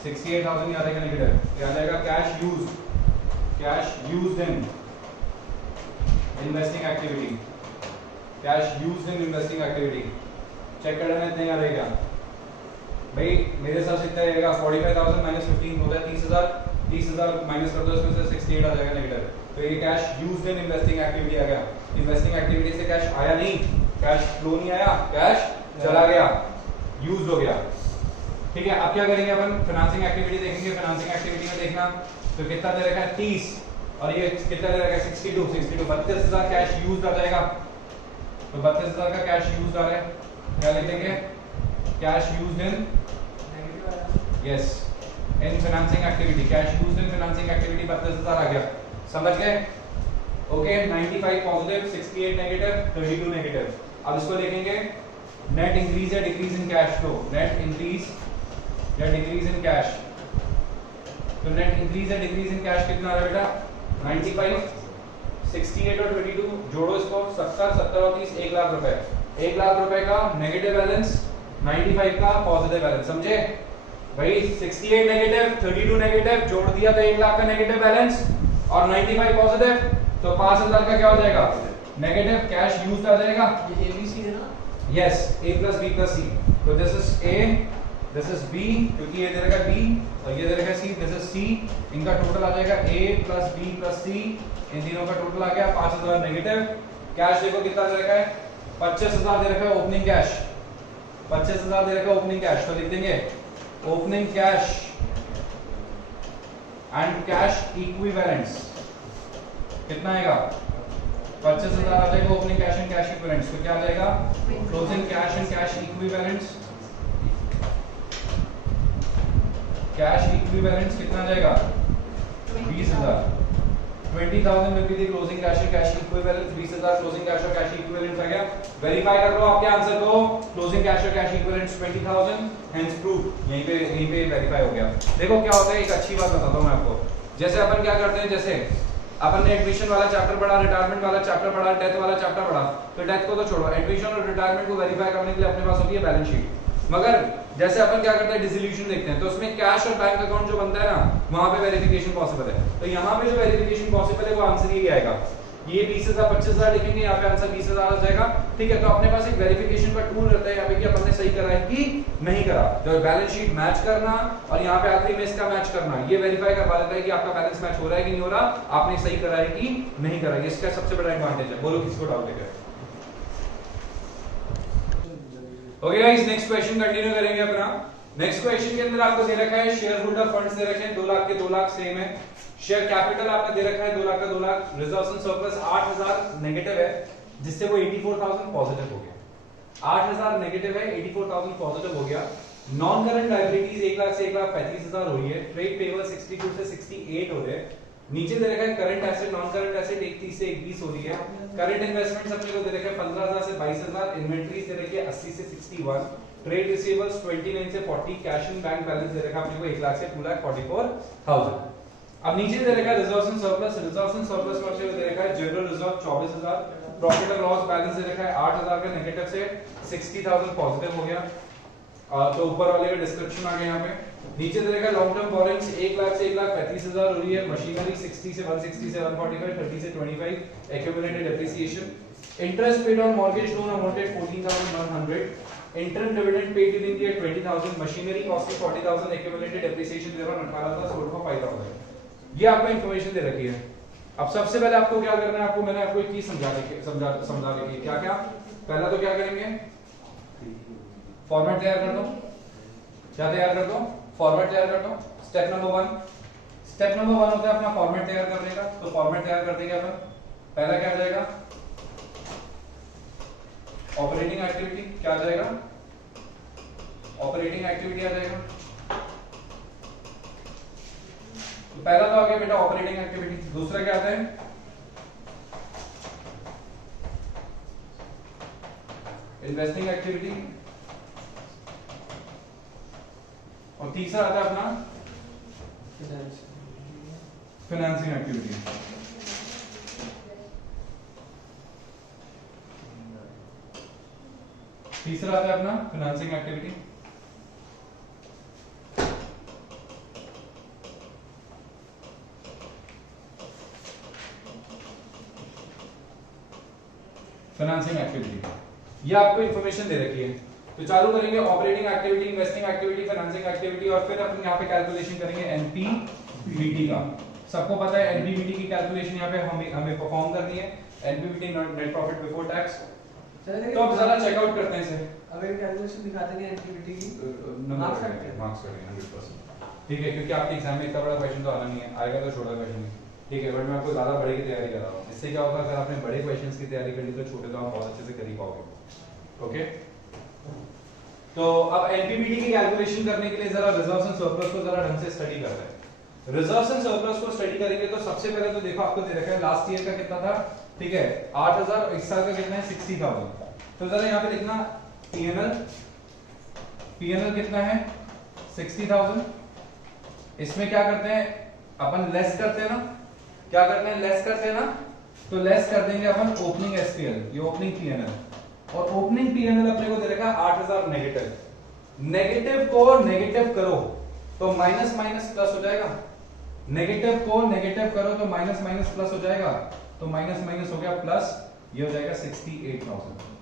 68,000 याद आएगा नेगेटिव, क्या आ जाएगा cash used in investing activity, cash used in investing activity. Check कर लेना इतना याद है क्या भाई, मेरे हिसाब से इतना रहेगा 45,000 माइनस 15 हो गया 30,000, 30,000 माइनस कर दो इसमें से 68 आ जाएगा नेगेटिव। तो ये cash used in investing activity आ गया। इन्वेस्टिंग एक्टिविटी से कैश आया नहीं, कैश फ्लो नहीं आया, कैश चला गया, यूज्ड हो गया। ठीक है, अब क्या करेंगे अपन फाइनेंसिंग एक्टिविटी देखेंगे। फाइनेंसिंग एक्टिविटी में देखना तो कितना दे रखा है 30 और ये कितना दे रखा है 62, 32,000 कैश यूज्ड आ जाएगा। तो 32,000 का कैश यूज्ड आ रहा है, क्या लिख देंगे cash used in yes in financing activity, cash used in financing activity 32,000 आ गया। समझ गए? Okay, 95 positive, 68 negative, 32 negative. अब इसको लिखेंगे नेट इंक्रीज या decrease in cash flow, net increase या डिक्रीज इन कैश। तो नेट इंक्रीज या डिक्रीज इन कैश कितना आ रहा है बेटा 95, 68 और 22 जोड़ो इसको 70, 70 और 30 1 लाख रुपए। 1 लाख रुपए का नेगेटिव बैलेंस, 95 का पॉजिटिव बैलेंस। समझे भाई? 68 नेगेटिव, 32 नेगेटिव जोड़ दिया तो 1 लाख का नेगेटिव बैलेंस और 95 पॉजिटिव, तो 5,000 का क्या हो जाएगा नेगेटिव कैश यूज्ड आ जाएगा। ये ABC है ना? Yes, A plus B plus C। तो this is A, this is B, क्योंकि ये दे रखा है B और ये दे रखा है C, दिस इज C। इनका टोटल आ जाएगा A plus B plus C, इन तीनों का टोटल आ गया 5,000 नेगेटिव। कैश देखो कितना दे रखा है 25,000 दे रखा है ओपनिंग कैश, 25,000 दे रखा है ओपनिंग कैश। तो लिख देंगे opening cash and cash equivalents कितना आएगा 25,000 आ जाएगा opening cash and cash equivalents. तो क्या आ जाएगा closing cash and cash equivalents, cash equivalents कितना आ जाएगा 20,000। 20,000 will be the closing cash and cash equivalents, 20,000 closing cash और cash equivalents आ गया। वेरीफाई कर लो आपके आंसर को, closing cash और cash equivalents 20,000, hence proved। यहीं पे वेरीफाई हो गया। देखो क्या होता है, एक अच्छी बात बताता हूँ मैं आपको। जैसे अपन क्या करते हैं, जैसे अपन ने एडमिशन वाला चैप्टर पढ़ा, रिटायरमेंट वाला चैप्टर पढ़ा, डेथ वाला चैप्टर पढ़ा, तो डेथ को तो छोड़ो, एडमिशन और रिटायरमेंट को वेरीफाई करने के लिए अपने पास होती है बैलेंस शीट। मगर जैसे अपन क्या करते हैं डिसोल्यूशन देखते हैं, तो उसमें कैश और बैंक अकाउंट जो बनता है ना, वहां पे वेरिफिकेशन पॉसिबल है। तो यहाँ पे जो वेरिफिकेशन पॉसिबल है वो आंसर यही आएगा। ये 20,000 25,000 लिखेंगे, यहाँ पे आंसर 20,000 आ जाएगा। ठीक है, तो अपने पास एक वेरिफिकेशन का टूल रहता है यहाँ पे कि अपन ने सही करा है कि नहीं करा। जो बैलेंस शीट मैच करना और यहाँ पे आखिरी में इसका मैच करना, ये वेरीफाई करवा देता है कि आपका बैलेंस मैच हो रहा है कि नहीं हो रहा, आपने सही करा है कि नहीं करा। इसका सबसे बड़ा एडवांटेज है। बोलो किसको डाउट है? Okay guys, next question continue करेंगे अपना। नेक्स्ट क्वेश्चन के अंदर आपको दे रखा है शेयर होल्डर फंड्स दे रखे हैं 2 लाख के 2 लाख सेम है। शेयर कैपिटल आपने दे रखा है 2 लाख का 2 lakh. Reserves and surplus 8,000 negative है, जिससे वो 84,000 पॉजिटिव हो गया। 8,000 नेगेटिव है, 84,000 पॉजिटिव हो गया। नॉन करंट लायबिलिटीज 1 लाख से 1,35,000 हो रही है। ट्रेड पेबल 62 से 68 हो रहे हैं। नीचे दे रखा है current asset, non current asset 31 से 21 हो रही है। करंट इन्वेस्टमेंट्स अपने को दे रखा है 15,000 से 22,000। इन्वेंटरीज दे रखी है 80 से 61। ट्रेड रिसीवेबल्स 29 से 40। कैश इन बैंक बैलेंस दे रखा है अपने को 1 लाख से 2,44,000। अब नीचे दे रखा है reserves and surplus. Reserves and surplus में अपने को दे रखा है general reserve 24,000। Profit and loss balance दे रखा है 8,000 का नेगेटिव से 60,000 पॉजिटिव हो गया। तो ऊपर वाले का डिस्क्रिप्शन आ गया यहाँ पे। नीचे दे रखा है लॉन्ग टर्म बोरिंग्स 1 लाख से 1,35,000 हो रही है। मशीनरी 60 से 160 से 145, 30 से 25। Accumulated depreciation. Interest paid on mortgage loan amounted 14,100। Interim dividend paid during the year 20,000। Machinery costing 40,000। Accumulated depreciation दे रहा है 18,000, सोल्ड फॉर 5,000। ये आपको इंफॉर्मेशन दे रखी है। अब सबसे पहले आपको क्या करना है, मैंने आपको एक चीज समझा रखी है। क्या क्या? पहला तो क्या करेंगे, फॉर्मेट तैयार कर दो। क्या तैयार कर दो? फॉर्मेट तैयार कर दो। स्टेप नंबर 1 होता है अपना फॉर्मेट तैयार करने का। तो फॉर्मेट तैयार कर देंगे अपन। पहला क्या आ जाएगा, ऑपरेटिंग एक्टिविटी। क्या आ जाएगा? ऑपरेटिंग एक्टिविटी आ जाएगा। तो पहला तो आ गया बेटा ऑपरेटिंग एक्टिविटी। दूसरा क्या आता है, इन्वेस्टिंग एक्टिविटी। और तीसरा आता है अपना फाइनेंसिंग एक्टिविटी। तीसरा आता है अपना फाइनेंसिंग एक्टिविटी। Financing activity. ये आपको इंफॉर्मेशन दे रखी है। तो चालू करेंगे operating activity, investing activity, financing activity और फिर अपन यहाँ पे कैलकुलेशन करेंगे एनपीबीटी का। सबको पता है एनपीबीटी की कैलकुलेशन यहाँ पे हमें परफॉर्म करनी है, NPBT net profit before tax. तो अब जरा चेकआउट करते हैं इसे। अगर कैलकुलेशन दिखाते हैं एनपीबीटी की मार्क्स करेंगे 100%। ठीक है, क्योंकि आपके एग्जाम में इतना बड़ा क्वेश्चन तो आना नहीं है, आएगा तो छोटा क्वेश्चन है। ठीक है, बट मैं आपको ज्यादा बड़े की तैयारी कर रहा हूँ। इससे क्या होगा, अगर आपने बड़े क्वेश्चंस की तैयारी कर ली तो छोटे तो आप बहुत अच्छे से कर ही पाओगे। ओके, तो अब एनपीबीटी की कैलकुलेशन करने के लिए जरा रिजर्व्स एंड सरप्लस को जरा ढंग से स्टडी करते हैं। रिजर्व्स एंड सरप्लस को स्टडी करेंगे तो सबसे पहले तो देखो आपको दे रखा है लास्ट ईयर का कितना था। ठीक है, 8000, इस साल का कितना है 60000। तो जरा यहाँ पे लिखना पीएनएल कितना है 60000। इसमें क्या करते हैं अपन, लेस करते हैं ना, क्या करते हैं लेस करते हैं ना, तो लेस कर देंगे अपन ओपनिंग एसपीएल, ये ओपनिंग पीएनएल, और ओपनिंग पीएनएल अपने को दे रखा है 8000 नेगेटिव। नेगेटिव को नेगेटिव करो तो माइनस माइनस प्लस हो जाएगा, नेगेटिव को नेगेटिव करो तो माइनस माइनस प्लस हो जाएगा, तो माइनस माइनस हो गया प्लस, ये हो जाएगा 68000।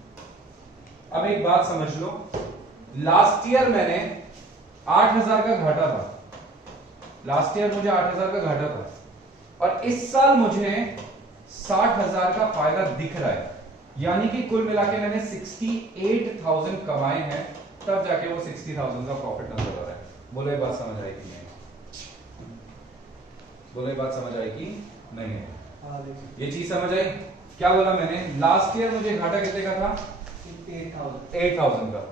अब एक बात समझ लो, लास्ट ईयर मैंने 8000 का घाटा था, लास्ट ईयर मुझे 8000 का घाटा था, और इस साल मुझे 60000 का फायदा दिख रहा है, यानी कि कुल मिला के मैंने 68000 कमाए हैं, तब जाके वो 60000 का प्रॉफिट नजर आ रहा है। बोलो ये बात समझ आएगी नहीं? बोलो ये बात समझ आएगी नहीं है? ये चीज समझ आई? क्या बोला मैंने, लास्ट ईयर मुझे घाटा कितने का था 8000 का,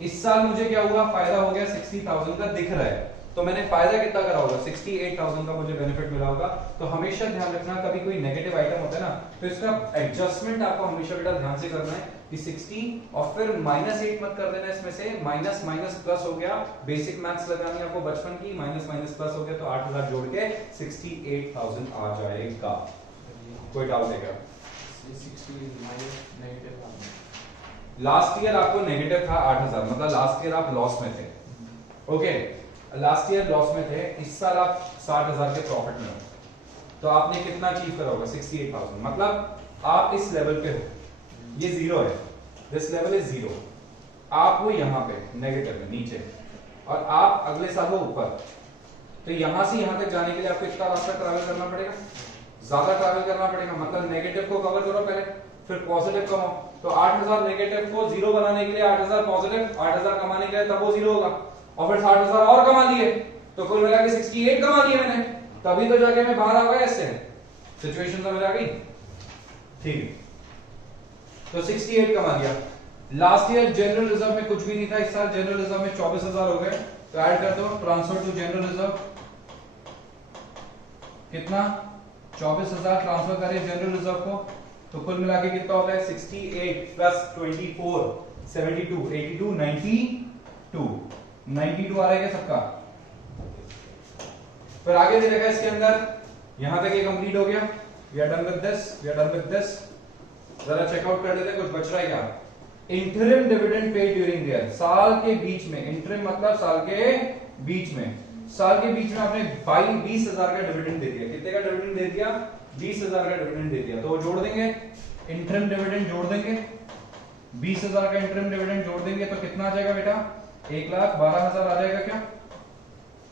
इस साल मुझे क्या हुआ, फायदा हो गया 60000 का दिख रहा है, तो मैंने फायदा कितना करा होगा 68000 का मुझे बेनिफिट मिला होगा। तो हमेशा ध्यान रखना, कभी कोई नेगेटिव आइटम होता है ना, तो इसका एडजस्टमेंट आपको हमेशा बेटा ध्यान से करना है कि 60 और फिर -8 मत कर देना, इसमें से माइनस माइनस प्लस हो गया, बेसिक मैथ्स लगानी आपको बचपन की, माइनस माइनस प्लस हो गया तो 8000 जोड़ के 68000 आ जाएगा। कोई डाउट है क्या? लास्ट ईयर आपको नेगेटिव था 8000, मतलब लास्ट ईयर आप लॉस में थे। ओके, लास्ट ईयर लॉस में थे, इस साल आप 60000 के प्रॉफिट में हो, तो आपने कितना अचीव करा होगा 68000, मतलब आप इस लेवल पे हो, ये जीरो है, दिस लेवल इज जीरो, आप हो यहाँ पे नेगेटिव में नीचे, और आप अगले साल हो ऊपर। तो यहां से यहां तक जाने के लिए आपको इतना रास्ता ट्रैवल करना पड़ेगा, ज्यादा ट्रैवल करना पड़ेगा, मतलब नेगेटिव को कवर करो पहले, फिर पॉजिटिव कमाओ। तो 8000 नेगेटिव को जीरो बनाने के लिए 8000 पॉजिटिव, 8000 कमाने के लिए तब वो जीरो होगा, और फिर 60000 और कमा लिए, तो कुल मिला के 68 कमा लिए मैंने, तभी तो जाके मैं बाहर आ गया इससे। सिचुएशन समझ आ गई? ठीक, तो 68 कमा लिया। लास्ट ईयर जनरल रिजर्व में कुछ भी नहीं था, इस साल जनरल रिजर्व में 24000 हो गए, तो ऐड कर दो, ट्रांसफर टू जनरल रिजर्व कितना 24000 ट्रांसफर करें जनरल रिजर्व को, तो कुल मिला के कितना होता है 68 प्लस 24 72 82 92 आ रहा है क्या सबका? फिर आगे दे रखा है इसके अंदर, यहां तक ये कंप्लीट हो गया, we are done with this, we are done with this. जरा चेकआउट कर लेते हैं कुछ बच रहा है क्या। Interim dividend paid during the year, साल के बीच में, इंटरिम मतलब साल के बीच में, साल के बीच में आपने 20000 का डिविडेंड दे दिया। कितने का डिविडेंड दे दिया? 20000 का डिविडेंड दे दिया, तो वो जोड़ देंगे, इंटरिम डिविडेंड जोड़ देंगे, 20000 का इंटरिम डिविडेंड जोड़ देंगे, तो कितना आ जाएगा बेटा 1,12,000 आ जाएगा क्या?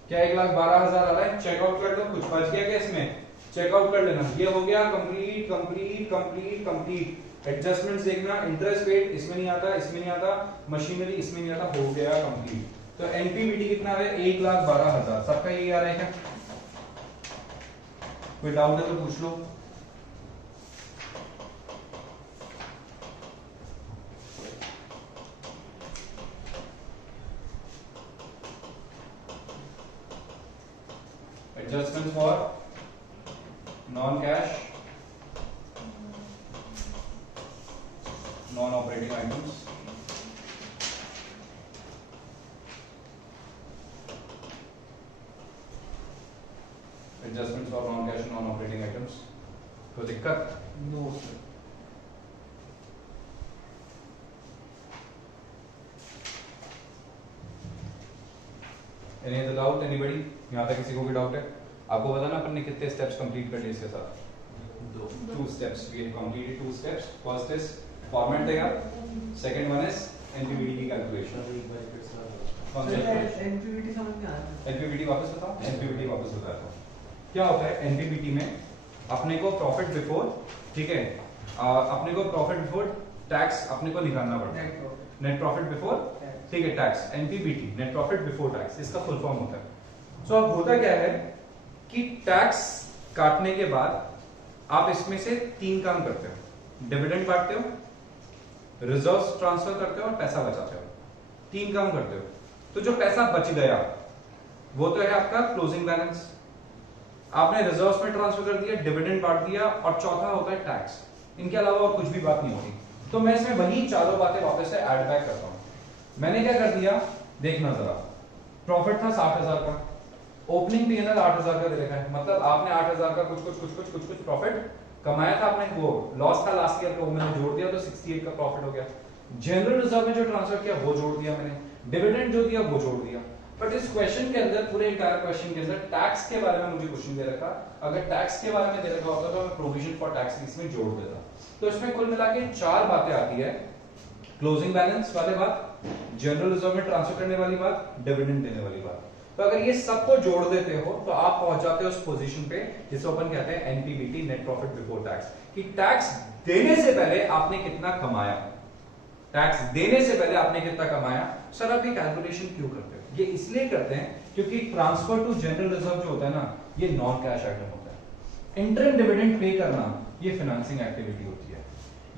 क्या 1,12,000 आ रहा है? चेकआउट कर लो, कुछ बच गया क्या इसमें? चेकआउट कर लेना। ये हो गया complete complete complete complete. Adjustments देखना, इंटरेस्ट पेड इसमें नहीं आता, इसमें नहीं आता, मशीनरी इसमें नहीं आता, हो गया कंप्लीट। तो एनपीबीटी कितना आ रहा है? 1,12,000। सबका यही आ रहा है क्या? कोई डाउट है तो पूछ लो। Adjustment for non cash non operating items, adjustment for non cash non operating items. कोई दिक्कत? No sir. Any other doubt anybody? यहां तक किसी को भी डाउट है? आपको पता ना अपन ने कितने स्टेप्स कंप्लीट कर लिए इसके साथ? 2 steps we have completed 2 steps. First is format देगा। सेकंड वन इज एनपीवीटी की कैलकुलेशन। एनपीवीटी समझ में आ रहा है। एनपीवीटी वापस बताओ, एनपीवीटी वापस बताता हूँ। क्या होता है एनपीवीटी में, अपने को प्रॉफिट बिफोर, ठीक है, अपने को प्रॉफिट बिफोर टैक्स अपने को निकालना पड़ता है, नेट प्रॉफिट बिफोर, ठीक है, tax. NPBT net profit before tax, इसका फुल फॉर्म होता है। सो अब होता क्या है कि टैक्स काटने के बाद आप इसमें से 3 काम करते हो, डिविडेंड काटते हो, रिजर्व्स ट्रांसफर करते हो और पैसा बचाते हो। 3 काम करते हो। तो जो पैसा बच गया वो तो है आपका क्लोजिंग बैलेंस, आपने रिजर्व्स में ट्रांसफर कर दिया, डिविडेंड काट दिया, और चौथा होता है टैक्स। इनके अलावा और कुछ भी बात नहीं होती। तो मैं इसमें वही चारों बातें वापस से ऐड बैक करता हूं। मैंने क्या कर दिया, देखना जरा, प्रॉफिट था 60,000 का, ओपनिंग पीएनएल 8,000 का दे रखा है, मतलब आपने 8,000 का कुछ प्रॉफिट कमाया था आपने, वो लॉस था लास्ट ईयर का, वो मैंने जोड़ दिया तो 68 का प्रॉफिट हो गया। जनरल रिजर्व में जो ट्रांसफर किया वो जोड़ दिया मैंने, डिविडेंड जो दिया वो जोड़ दिया। बट इस क्वेश्चन के अंदर, पूरे इंटायर क्वेश्चन के अंदर टैक्स के बारे में मुझे क्वेश्चन दे रखा, अगर टैक्स के बारे में दे रखा होता तो मैं प्रोविजन फॉर टैक्स इसमें जोड़ देता। तो इसमें कुल मिला के 4 बातें आती है, क्लोजिंग बैलेंस वाले बात, जनरल रिजर्व में ट्रांसफर करने वाली बात, डिविडेंड देने वाली बात। तो अगर ये सबको जोड़ देते हो तो आप पहुंच जाते हो उस पोजीशन पे जिसे अपन कहते हैं NPBT, net profit before tax, कि टैक्स देने से पहले आपने कितना कमाया, टैक्स देने से पहले आपने कितना कमाया। सर आप ये कैलकुलेशन क्यों करते हो? ये इसलिए करते हैं क्योंकि ट्रांसफर टू जनरल रिजर्व जो होता है ना, ये नॉन कैश आइटम होता है। इंटरिम डिविडेंड पे करना ये फाइनेंसिंग एक्टिविटी होती है।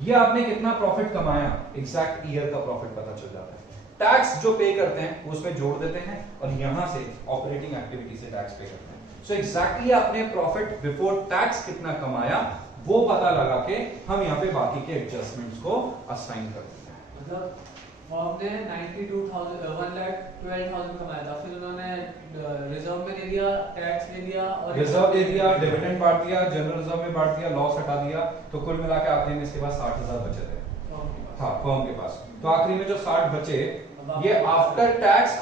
ये आपने कितना प्रॉफिट कमाया, एग्जैक्ट ईयर का प्रॉफिट पता चल जाता है। टैक्स जो पे करते हैं वो उसमें जोड़ देते हैं और यहां से ऑपरेटिंग एक्टिविटी से टैक्स पे करते हैं। सो एग्जैक्टली आपने प्रॉफिट बिफोर टैक्स कितना कमाया वो पता लगा के हम यहाँ पे बाकी के एडजस्टमेंट्स को असाइन कर देते हैं। मतलब फॉर्म ने 1,12,000 कमाया था, फिर उन्होंने रिजर्व में दे दिया, टैक्स दे दिया, और रिजर्व दे दिया, डिविडेंड बांट दिया, जनरल रिजर्व में बांट दिया, लॉस हटा दिया, तो कुल मिला के आखिरी में इसके पास 60,000 बचे थे। हाँ, फर्म के पास। तो आखिरी में जो 60 बचे, ये आफ्टर टैक्स,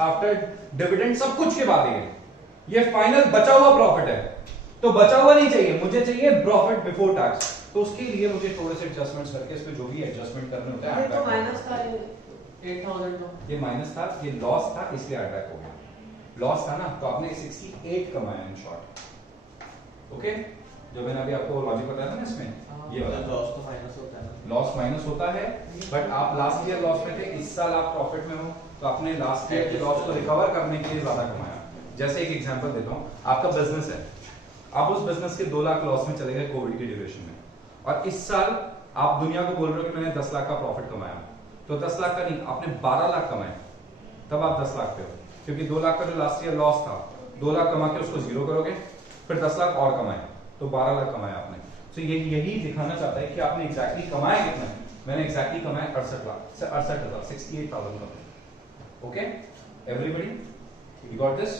आफ्टर डिविडेंड, सब कुछ के बाद ये फाइनल बचा हुआ प्रॉफिट है। तो बचा हुआ नहीं चाहिए, मुझे चाहिए प्रॉफिट बिफोर टैक्स। तो उसके लिए मुझे थोड़े से एडजस्टमेंट्स करके इसमें जो भी एडजस्टमेंट करने होते हैं, ये तो माइनस था, 8,000 का ये माइनस था, ये लॉस था, इसलिए ऐड बैक हो गया। लॉस था ना, तो आपने 68 कमाया इन शॉर्ट। ओके, जो मैंने अभी आपको लॉजिक बताया था ना इसमें, ये वाला लॉस तो माइनस होता है ना, लॉस माइनस होता है, बट आप लास्ट ईयर लॉस में थे, इस साल आप प्रॉफिट में हो, तो आपने लास्ट ईयर के लॉस को रिकवर करने के लिए ज्यादा कमाया। जैसे एक एग्जांपल देता हूं, आपका बिजनेस है, आप उस बिजनेस के 2 लाख लॉस में चले गए कोविड की ड्यूरेशन में, और इस साल आप दुनिया को बोल रहे हो कि मैंने 10 लाख का प्रॉफिट कमाया, तो 10 लाख का नहीं, आपने 12 लाख कमाया, तब आप 10 लाख पे हो। क्योंकि 2 लाख का जो लास्ट ईयर लॉस था, 2 लाख कमा के उसको जीरो करोगे, फिर 10 लाख और कमाए, तो 12 लाख कमाया आपने। तो यही दिखाना चाहता है कि आपने एग्जैक्टली कमाया कितना है। मैंने एग्जैक्टली कमाया 68 लाख से 68,000, 68,000 का। Okay everybody, you got this?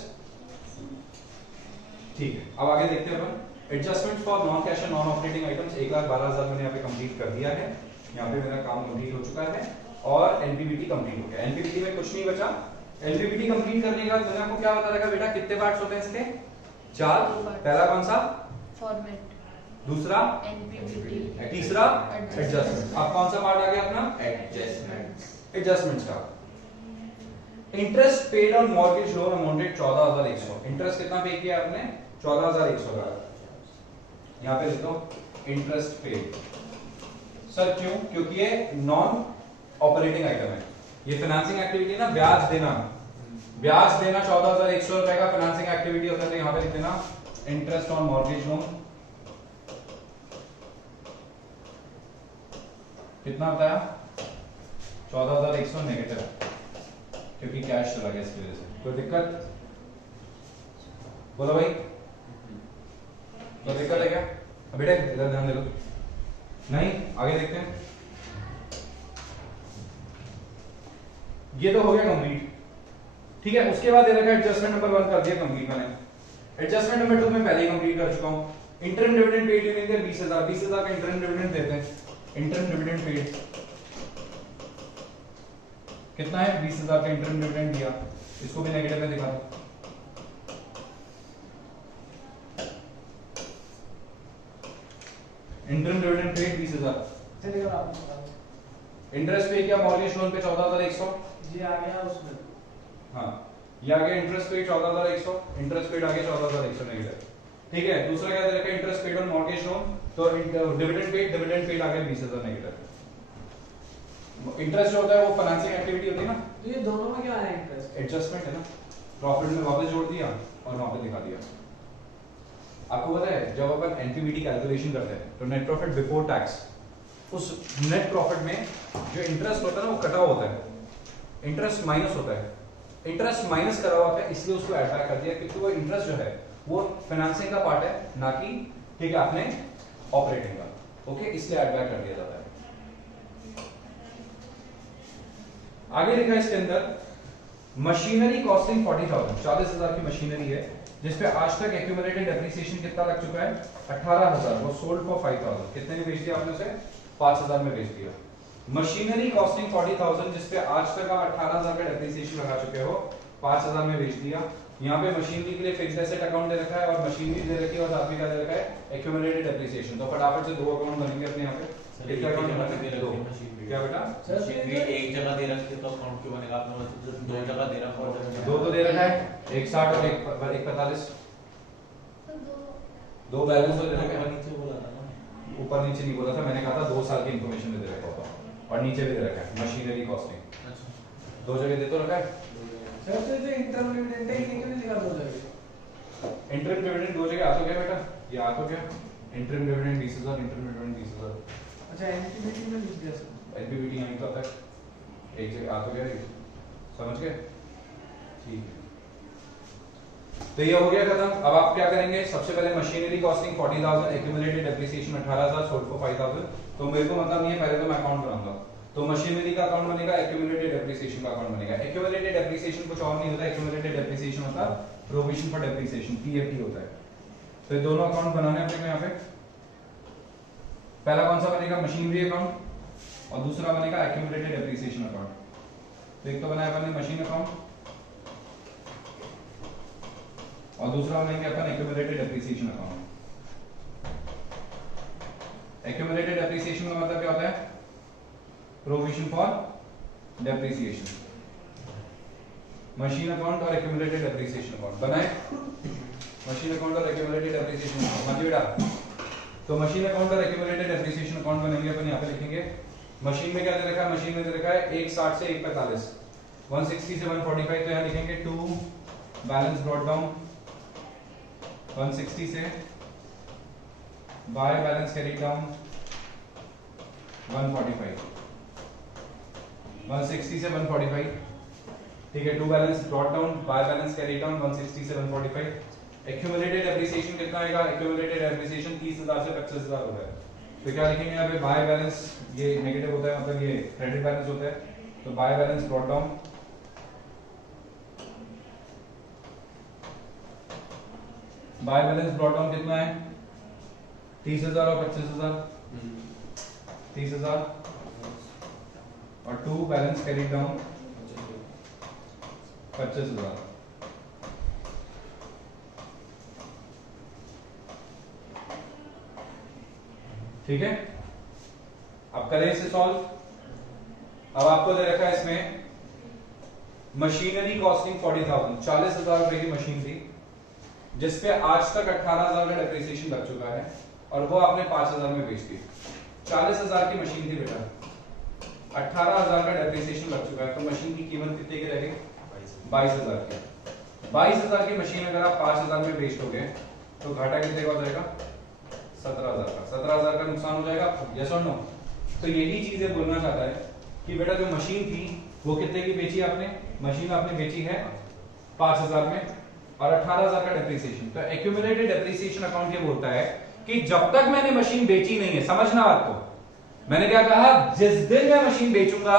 ठीक है, अब आगे देखते हैं अपन adjustment for non cash and non operating items. 1,12,000 मैंने यहाँ पे कंप्लीट कर दिया है, यहाँ पे मेरा काम कंप्लीट हो चुका है, और एनपीबीटी कंप्लीट हो गया। एनपीबीटी में कुछ नहीं बचा। एनपीबीटी कंप्लीट करने का मैंने आपको क्या बता रखा बेटा, कितने पार्ट्स होते हैं इसके? 4। पहला कौन सा? फॉर्मेट, दूसरा एनपीबीटी, तीसरा एडजस्टमेंट। अब कौन सा पार्ट आ गया अपना? एडजस्टमेंट्स का। Interest paid on mortgage loan amounted 14,100। Interest कितना पे किया आपने? 14,100 का। यहाँ पे लिखो इंटरेस्ट पेड। सर क्यों? क्योंकि ये नॉन ऑपरेटिंग आइटम है, ये फाइनेंसिंग एक्टिविटी ना, ब्याज देना। ब्याज देना 14,100 रुपए का फाइनेंसिंग एक्टिविटी होता है, तो यहाँ पे लिख देना इंटरेस्ट ऑन मॉर्गेज लोन। कितना होता है? 14,100 नेगेटिव, क्योंकि कैश चला गया इसकी वजह से। कोई दिक्कत? बोलो भाई, कोई दिक्कत है क्या? बेटे इधर ध्यान दे लो। नहीं, आगे देखते हैं। ये तो हो गया कंप्लीट, ठीक है। उसके बाद दे रखा है एडजस्टमेंट नंबर 1 कर दिया कंप्लीट मैंने। एडजस्टमेंट नंबर 2 में पहले ही कंप्लीट कर चुका हूं। इंटरिम डिविडेंड पेड यूनियन के 20,000, 20,000 का इंटरिम डिविडेंड देते हैं। इंटरिम डिविडेंड पेड कितना है? 20,000 का इंटरिम डिविडेंड दिया, इसको भी नेगेटिव में दिखा दो। Interim dividend paid 20,000। चलेगा, आप बताओ। इंटरेस्ट पे किया मॉर्गेज लोन पे 14,100। जी आ गया उसमें। हाँ, ये आ गया इंटरेस्ट पेड 14,100, इंटरेस्ट पेड आ गया 14,100 नेगेटिव। ठीक है, दूसरा क्या दे रखा है interest paid on mortgage loan, तो डिविडेंड पेड आ गया 20,000 नेगेटिव। इंटरेस्ट जो होता है वो फाइनेंसिंग एक्टिविटी होती है ना, तो ये दोनों में क्या है इंटरेस्ट? एडजस्टमेंट है ना, प्रॉफिट में वापस जोड़ दिया और वहां पे दिखा दिया। आपको पता है जब अपन एनपीबीटी कैलकुलेशन करते हैं तो नेट प्रॉफिट बिफोर टैक्स, उस नेट प्रॉफिट में जो इंटरेस्ट होता है ना वो कटा हुआ होता है, इंटरेस्ट माइनस होता है, इंटरेस्ट माइनस करा हुआ है इसलिए उसको ऐड बैक कर दिया, क्योंकि वो इंटरेस्ट जो है वो फाइनेंसिंग का पार्ट है ना कि ठीक है आपने ऑपरेटिंग का, ओके, इसलिए ऐड बैक कर दिया जाता है। आगे लिखा है इसके अंदर मशीनरी कॉस्टिंग 40,000, 40,000 की मशीनरी है जिसपे आज तक एक्यूमुलेटेड डेप्रिसिएशन कितना लग चुका है 18,000, वो सोल्ड फॉर 5,000, कितने में बेच दिया आपने उसे 5,000 में बेच दिया। मशीनरी कॉस्टिंग 40,000 जिसपे आज तक आप 18,000 का डेप्रिसिएशन लगा चुके हो, 5,000 में बेच दिया। यहाँ पे मशीनरी के लिए फिक्स्ड एसेट अकाउंट दे रखा है और मशीनरी दे रखी है और साथ में क्या दे रखा है एक्यूमुलेटेड डेप्रिसिएशन। तो फटाफट से दो अकाउंट बनेंगे अपने यहाँ पे, कितने अकाउंट बनेंगे? दो। क्या बेटा? एक जगह दे रखी है तो अकाउंट क्यों बनेगा? आपने दो जगह दे रखा है, दो तो दे रखा है, एक 60 और एक 45, दो बैलेंस तो दे रखा है। नीचे बोला था ना, ऊपर नीचे नहीं बोला था, मैंने कहा था 2 साल की इंफॉर्मेशन दे रखा होता और नीचे भी दे रखा है मशीनरी कॉस्टिंग, दो जगह दे तो रखा है। सर तो जो इंटरम डिविडेंड है ये क्यों नहीं लिखा दो जगह? इंटरम डिविडेंड दो जगह आ तो गया बेटा, ये आ तो गया इंटरम डिविडेंड 20,000, इंटरम डिविडेंड 20,000, अच्छा एनपीबीटी में लिख दिया सर। एनपीबीटी यहीं तो आता है, एक जगह आ तो गया, समझ गए? ठीक है, तो ये हो गया खत्म। अब आप क्या करेंगे, सबसे पहले machinery costing 40,000, accumulated depreciation 18,000, sold for 5,000। तो मेरे को मतलब नहीं है, पहले तो मैं अकाउंट बनाऊंगा। तो मशीनरी का अकाउंट बनेगा, एक्यूमुलेटेड डेप्रिसिएशन का अकाउंट बनेगा। एक्यूमुलेटेड डेप्रिसिएशन कुछ और नहीं होता, एक्यूमुलेटेड डेप्रिसिएशन होता है प्रोविजन फॉर डेप्रिसिएशन, पीएफडी होता है। तो ये दोनों अकाउंट बनाने अपने को यहाँ पे। पहला कौन सा बनेगा, मशीनरी अकाउंट, और दूसरा बनेगा एक्यूमुलेटेड डेप्रिसिएशन अकाउंट। तो एक तो बनाया अपने मशीन अकाउंट और दूसरा बनाएंगे अपन accumulated depreciation account. Accumulated depreciation का मतलब क्या होता है, provision for depreciation. Machine account और एक्यूमुलेटेड डेप्रिसिएशन अकाउंट बनाए, मशीन अकाउंट और एक्यूमुलेटेड डेप्रिसिएशन अकाउंट समझ बेटा। तो मशीन अकाउंट और एक्यूमुलेटेड डेप्रिसिएशन अकाउंट बनेंगे अपन यहाँ पे लिखेंगे। मशीन में क्या दे रखा है, मशीन में दे रखा है 160 से 145, 160 से 145, तो यहाँ लिखेंगे टू बैलेंस ब्रॉट डाउन 160 से बाय बैलेंस कैरी डाउन 145, 160 से 145, ठीक है, to balance brought down by balance carry down 160 से 145। एक्यूमुलेटेड डेप्रिसिएशन कितना आएगा, एक्यूमुलेटेड डेप्रिसिएशन 30,000 से 25,000 हो गया। तो क्या लिखेंगे यहाँ पे, बाय बैलेंस, ये नेगेटिव होता है मतलब ये क्रेडिट बैलेंस होता है, तो by balance brought down by balance brought down कितना है 30,000 और 25,000, 30,000 और टू बैलेंस कैरी डाउन 25,000। ठीक है, अब करें इसे सॉल्व। अब आपको दे रखा है इसमें मशीनरी कॉस्टिंग 40,000, 40,000 रुपए की मशीन थी जिसपे आज तक 18,000 का डेप्रिसिएशन लग चुका है और वो आपने 5,000 में बेच दी। 40,000 की मशीन थी बेटा, 18,000 का डेप्रिसिएशन लग चुका है, तो मशीन की कीमत कितने की रह गई 22,000 की। 22,000 की मशीन अगर आप 5,000 में बेच दोगे तो घाटा कितने का हो जाएगा 17,000 का, 17,000 का नुकसान हो जाएगा, यस और नो। तो यही चीजें बोलना चाहता है कि बेटा जो मशीन थी वो कितने की बेची आपने, मशीन आपने बेची है 5,000 में और 18,000 का डेप्रिसिएशन। तो एक्यूमुलेटेड डेप्रिसिएशन अकाउंट ये बोलता है कि जब तक मैंने मशीन बेची नहीं है, समझना बात को, मैंने क्या कहा, जिस दिन मैं मशीन बेचूंगा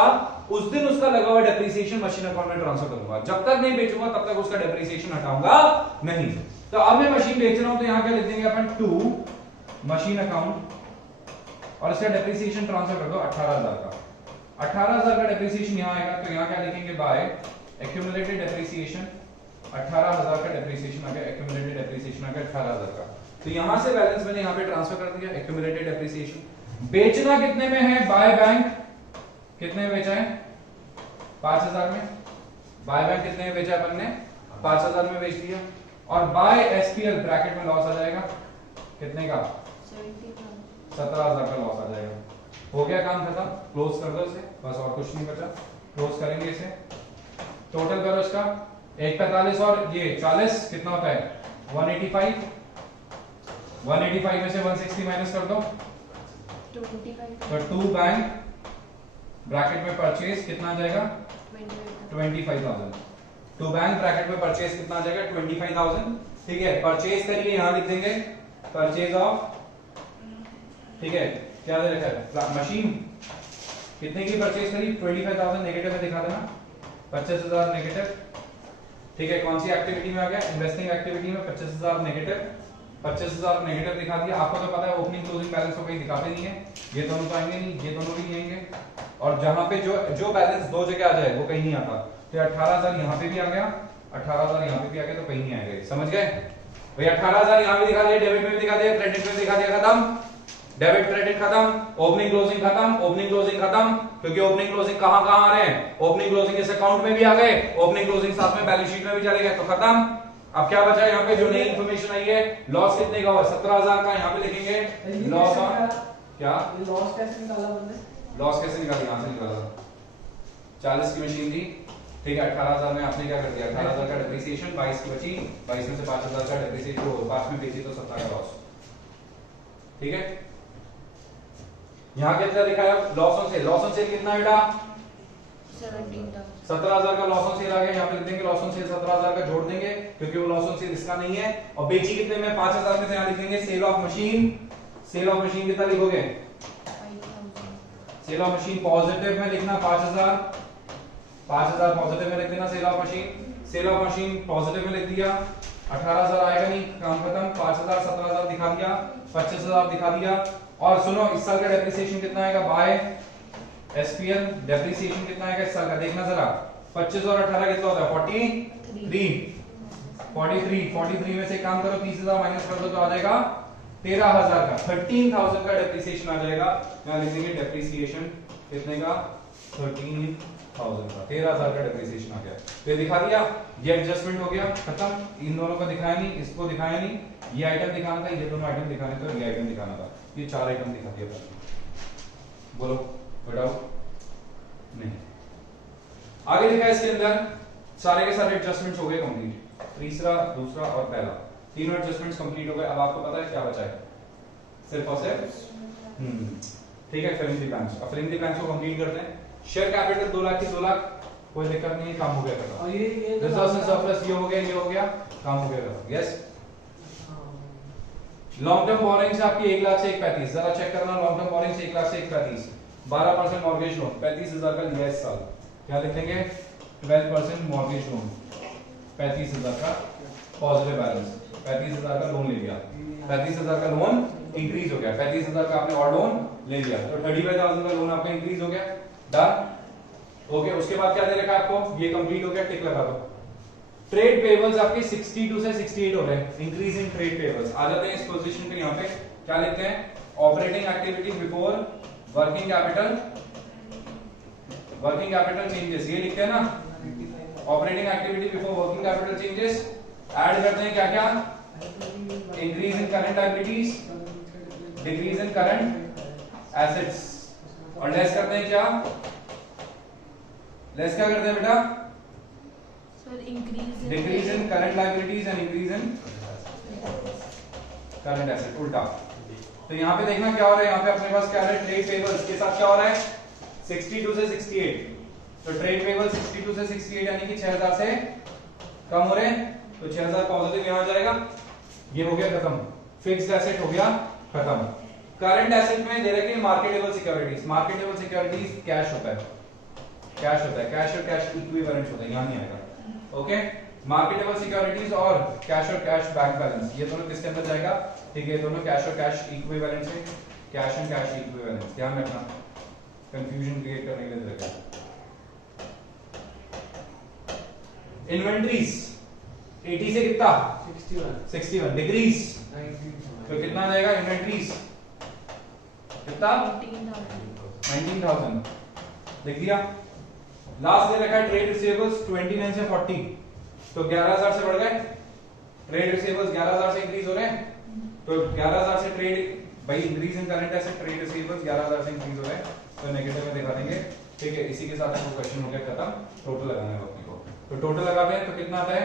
उस दिन उसका लगा हुआ डेप्रिसिएशन मशीन अकाउंट में ट्रांसफर करूंगा, जब तक नहीं बेचूंगा तब तक उसका डेप्रिसिएशन हटाऊंगा नहीं। तो अब मैं मशीन बेच रहा हूं तो यहां क्या लिख देंगे अपन, टू मशीन अकाउंट और इसका डेप्रिसिएशन ट्रांसफर कर दो 18,000 का। 18,000 का डेप्रिसिएशन यहां आएगा तो यहां क्या लिखेंगे, बाय एक्यूमुलेटेड डेप्रिसिएशन 18,000 का डेप्रिसिएशन आ गया, एक्यूमुलेटेड डेप्रिसिएशन आ गया 18,000 का। तो यहां से बैलेंस मैंने यहां पे ट्रांसफर कर दिया, एक्यूमुलेटेड डेप्रिसिएशन। बेचना कितने में है? बाय बैंक कितने में बेचा है? 5000 में। बाय बैंक कितने में बेचा अपन ने? 5000 में बेच दिया। और बाय एसपीएल ब्रैकेट में लॉस आ जाएगा कितने का? 17,000 का लॉस आ जाएगा। हो गया काम खत्म, क्लोज कर दो इसे, बस और कुछ नहीं बचा। क्लोज करेंगे इसे, टोटल करो इसका 145 और ये 40 कितना होता है? 185। 185 में से 160 माइनस कर दो 25 तो 2 बैंक ब्रैकेट में परचेज कितना आ जाएगा? 25,000। 2 बैंक ब्रैकेट में परचेज कितना आ जाएगा? 25,000। ठीक है, परचेज करिए, यहां लिख देंगे परचेज ऑफ, ठीक है, क्या दे रखा है? मशीन कितने की परचेज करी? 25,000 नेगेटिव में दिखा देना, 25,000 नेगेटिव। ठीक है, कौन सी एक्टिविटी में आ गया? इन्वेस्टिंग एक्टिविटी में 25,000 नेगेटिव। 25,000 नेगेटिव दिखा दिया। आपको तो पता है ओपनिंग क्लोजिंग बैलेंस को कहीं दिखाते नहीं है, ये दोनों तो आएंगे नहीं, ये दोनों भी नहीं आएंगे। और जहां पे जो बैलेंस दो जगह आ जाए वो कहीं नहीं आता। तो 18,000 यहाँ पे भी आ गया, 18,000 यहाँ पे भी आ गया, तो कहीं नहीं आएगा। समझ गए भाई? 18,000 यहाँ पे दिखा दिया, डेबिट में भी दिखा दिया, क्रेडिट में दिखा दिया, खत्म। डेबिट क्रेडिट खत्म, ओपनिंग क्लोजिंग खत्म, ओपनिंग क्लोजिंग खत्म। क्योंकि ओपनिंग क्लोजिंग कहां कहां आ रहे हैं? ओपनिंग क्लोजिंग इस अकाउंट में भी आ गए, ओपनिंग क्लोजिंग साथ में बैलेंस शीट में भी चले गए, तो खत्म। अब क्या बचा यहाँ पे? जो नई इंफॉर्मेशन आई है, लॉस कितने का हुआ? 17,000 का। यहाँ पे लिखेंगे लॉस ऑन क्या? ये लॉस कैसे निकाला हमने? लॉस कैसे निकाला? यहाँ से निकाला। 40 की मशीन थी, ठीक है, 18,000 में आपने क्या कर दिया? 18,000 का डेप्रिसिएशन, 22 की बची, 22 में से 5,000 का डेप्रिसिएशन, 5 में बेची तो 17 का लॉस। ठीक है, यहाँ कितना लिखा है? Loss on sale. Loss on sale कितना है बेटा? 17,000 का लॉस ऑन सेल आ गया। यहाँ पे लिख देंगे लॉस ऑन सेल 17,000 का जोड़ देंगे, क्योंकि वो लॉस ऑन सेल इसका नहीं है। और बेची कितने में? 5,000 में से यहाँ लिखेंगे sale of machine. Sale of machine कितना लिखोगे? सेल ऑफ मशीन पॉजिटिव में लिखना 5,000, 5,000 पॉजिटिव में लिख देना sale of machine. Sale of machine positive में लिख दिया, 18,000 आएगा नहीं, काम खत्म। 5,000 17,000 दिखा दिया, 25,000 दिखा दिया। और सुनो, इस साल का डेप्रिसिएशन कितना आएगा? बाय एसपीएल डेप्रिसिएशन कितना आएगा इस साल का? देखना जरा, 25 और 18 कितना होता है? 43 में से काम करो, 30,000 माइनस कर दो तो आ जाएगा 13,000 का। 13,000 का डेप्रिसिएशन आ जाएगा। यहाँ लिख देंगे डेप्रिसिएशन कितने का? 13,000 का। 13,000 का डेप्रिसिएशन आ गया। तो ये दिखा दिया, ये एडजस्टमेंट हो गया, खत्म। इन दोनों को दिखाया नहीं, इसको दिखाया नहीं, ये आइटम दिखाना था, ये दोनों आइटम दिखाने थे, ये आइटम दिखाना था। ये 4 आइटम दिखा दिया था। बोलो बताओ नहीं। आगे लिखा है इसके अंदर सारे के सारे एडजस्टमेंट्स हो गए कंप्लीट। तीसरा, दूसरा और पहला, तीनों एडजस्टमेंट्स कंप्लीट हो गए। अब आपको पता है क्या बचा है? सिर्फ और सिर्फ ठीक है, फिल्म दी प्लान्स। अब फिल्म दी प्लान्स को कंप्लीट करते हैं। शेयर कैपिटल 2 लाख की 2 लाख, कोई दिक्कत नहीं है, काम हो गया खत्म। और ये रिजर्व्स एंड सरप्लस ये हो गया, काम हो गया खत्म। यस, लॉन्ग टर्म बोरिंग्स आपकी 1 लाख से 1,35,000, जरा चेक करना। लॉन्ग टर्म बोरिंग्स 1 लाख से 1,35,000, 12% मॉर्गेज लोन 35,000 का लिया इस साल। क्या लिख देंगे? 12% मॉर्गेज लोन, 35,000 का पॉजिटिव बैलेंस, 35,000 का लोन ले लिया। 35,000 का लोन इंक्रीज हो गया, 35,000 का आपने और लोन ले लिया, तो 35,000 का लोन आपका इंक्रीज हो गया। Done, okay. उसके बाद क्या दे रखा है आपको? ये कंप्लीट हो गया, टिक लगा दो। ट्रेड पेबल्स आपके 62 से 68 हो रहे हैं, इंक्रीज इन ट्रेड पेबल्स। आ जाते हैं इस पोजीशन पे। यहाँ पे क्या लिखते हैं? Operating activity before working capital, working capital changes, ये लिखते हैं ना। Operating activity before working capital changes add करते हैं क्या क्या? Increase in current liabilities, decrease in current assets, और लेस करते हैं क्या? लेस क्या करते हैं बेटा? Decrease in current liabilities and increase in current asset, उल्टा। तो यहाँ पे देखना क्या हो रहा है, यहाँ पे अपने पास क्या है? ट्रेड पेबल्स के साथ क्या हो रहा है? 62 से 68, तो ट्रेड पेबल 62 से 68 यानी कि 6,000 से कम हो रहे हैं, तो 6,000 पॉजिटिव यहाँ जाएगा। ये हो गया खत्म, फिक्स्ड एसेट हो गया खत्म। करंट एसेट में दे रखे हैं marketable securities. Marketable securities cash होता है, कैश होता है, कैश और कैश इक्विवेलेंट होता है, यहाँ नहीं आएगा। ओके, मार्केटेबल सिक्योरिटीज और कैश बैंक बैलेंस, ये दोनों किसके अंदर जाएगा? ठीक है, दोनों कैश और कैश इक्विवेलेंट से, कैश एंड कैश इक्विवेलेंट, ध्यान रखना, कंफ्यूजन क्रिएट करने के लिए रखा। इन्वेंटरीज 80 से कितना? 61, डिक्रीज तो कितना आ जाएगा इन्वेंट्रीज कितना 19,000 लिख दिया। लास्ट दे रखा है ट्रेड रिसीवेबल्स 29 से 40 तो 11,000 से बढ़ गए। ट्रेड रिसीवेबल्स 11,000 से इंक्रीज हो रहे हैं तो 11,000 से ट्रेड भाई increase in current asset trade receivables 11,000 से इंक्रीज हो रहे हैं तो नेगेटिव में दिखा देंगे। ठीक है, इसी के साथ आपको क्वेश्चन हो गया खत्म। टोटल लगाना है अपने को, तो टोटल लगाते हैं तो कितना आता है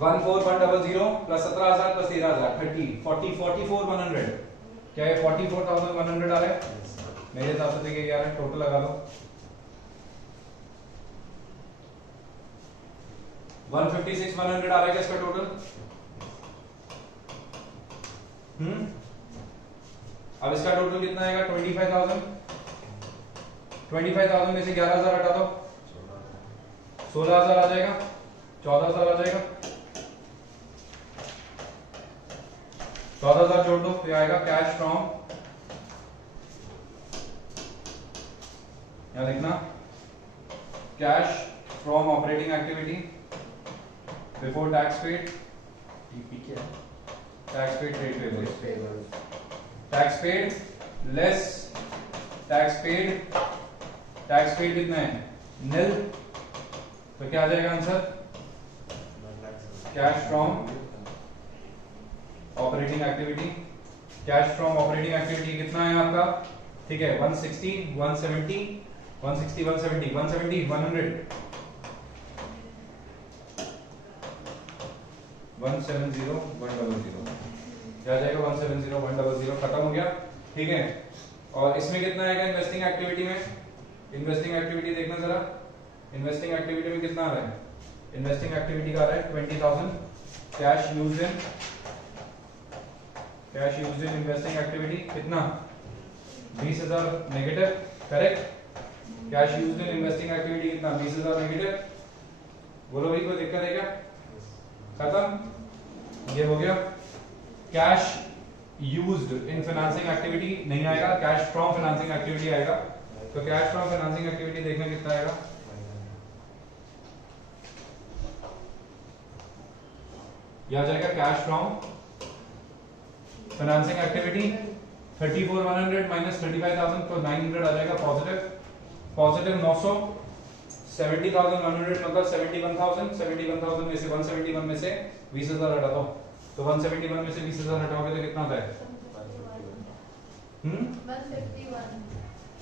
14,100 प्लस 17,000 प्लस 13,000 30 40 44,100 क्या है 44,100 आ रहा है मेरे हिसाब से। देखिए यार टोटल लगा दो 156,100 आ रहा है क्या इसका टोटल। अब इसका टोटल कितना आएगा 25,000 में से 11,000 हटा दो 16,000 आ जाएगा 14,000 आ जाएगा 14,000 जोड़ दो तो आएगा कैश फ्रॉम यहां लिखना cash from operating activity before tax paid TP क्या है tax paid trade payables tax paid less tax paid कितना है nil तो क्या आ जाएगा answer cash from operating activity. Cash from operating activity कितना है आपका ठीक है 160 170 160 170 170 100 170 100 क्या आ जाएगा 170 100 खत्म हो गया। ठीक है, और इसमें कितना आएगा इन्वेस्टिंग एक्टिविटी में। इन्वेस्टिंग एक्टिविटी देखना जरा इन्वेस्टिंग एक्टिविटी में कितना आ रहा है इन्वेस्टिंग एक्टिविटी का आ रहा है 20,000 cash used in investing activity कितना 20,000 negative correct. Cash used in investing activity कितना 20,000 नेगेटिव। बोलो भाई कोई दिक्कत है क्या खत्म ये हो गया। कैश यूज्ड इन फाइनेंसिंग एक्टिविटी नहीं आएगा कैश फ्रॉम फाइनेंसिंग एक्टिविटी आएगा तो कैश फ्रॉम फाइनेंसिंग एक्टिविटी देखना कितना आएगा यह आ जाएगा cash from financing activity 34,100 minus 35,000 तो 900 आ जाएगा पॉजिटिव 900 70,100 मतलब 71,000 में से 171 में से 20,000 हटा दो तो 171 में से 20,000 हटाओगे तो कितना आता है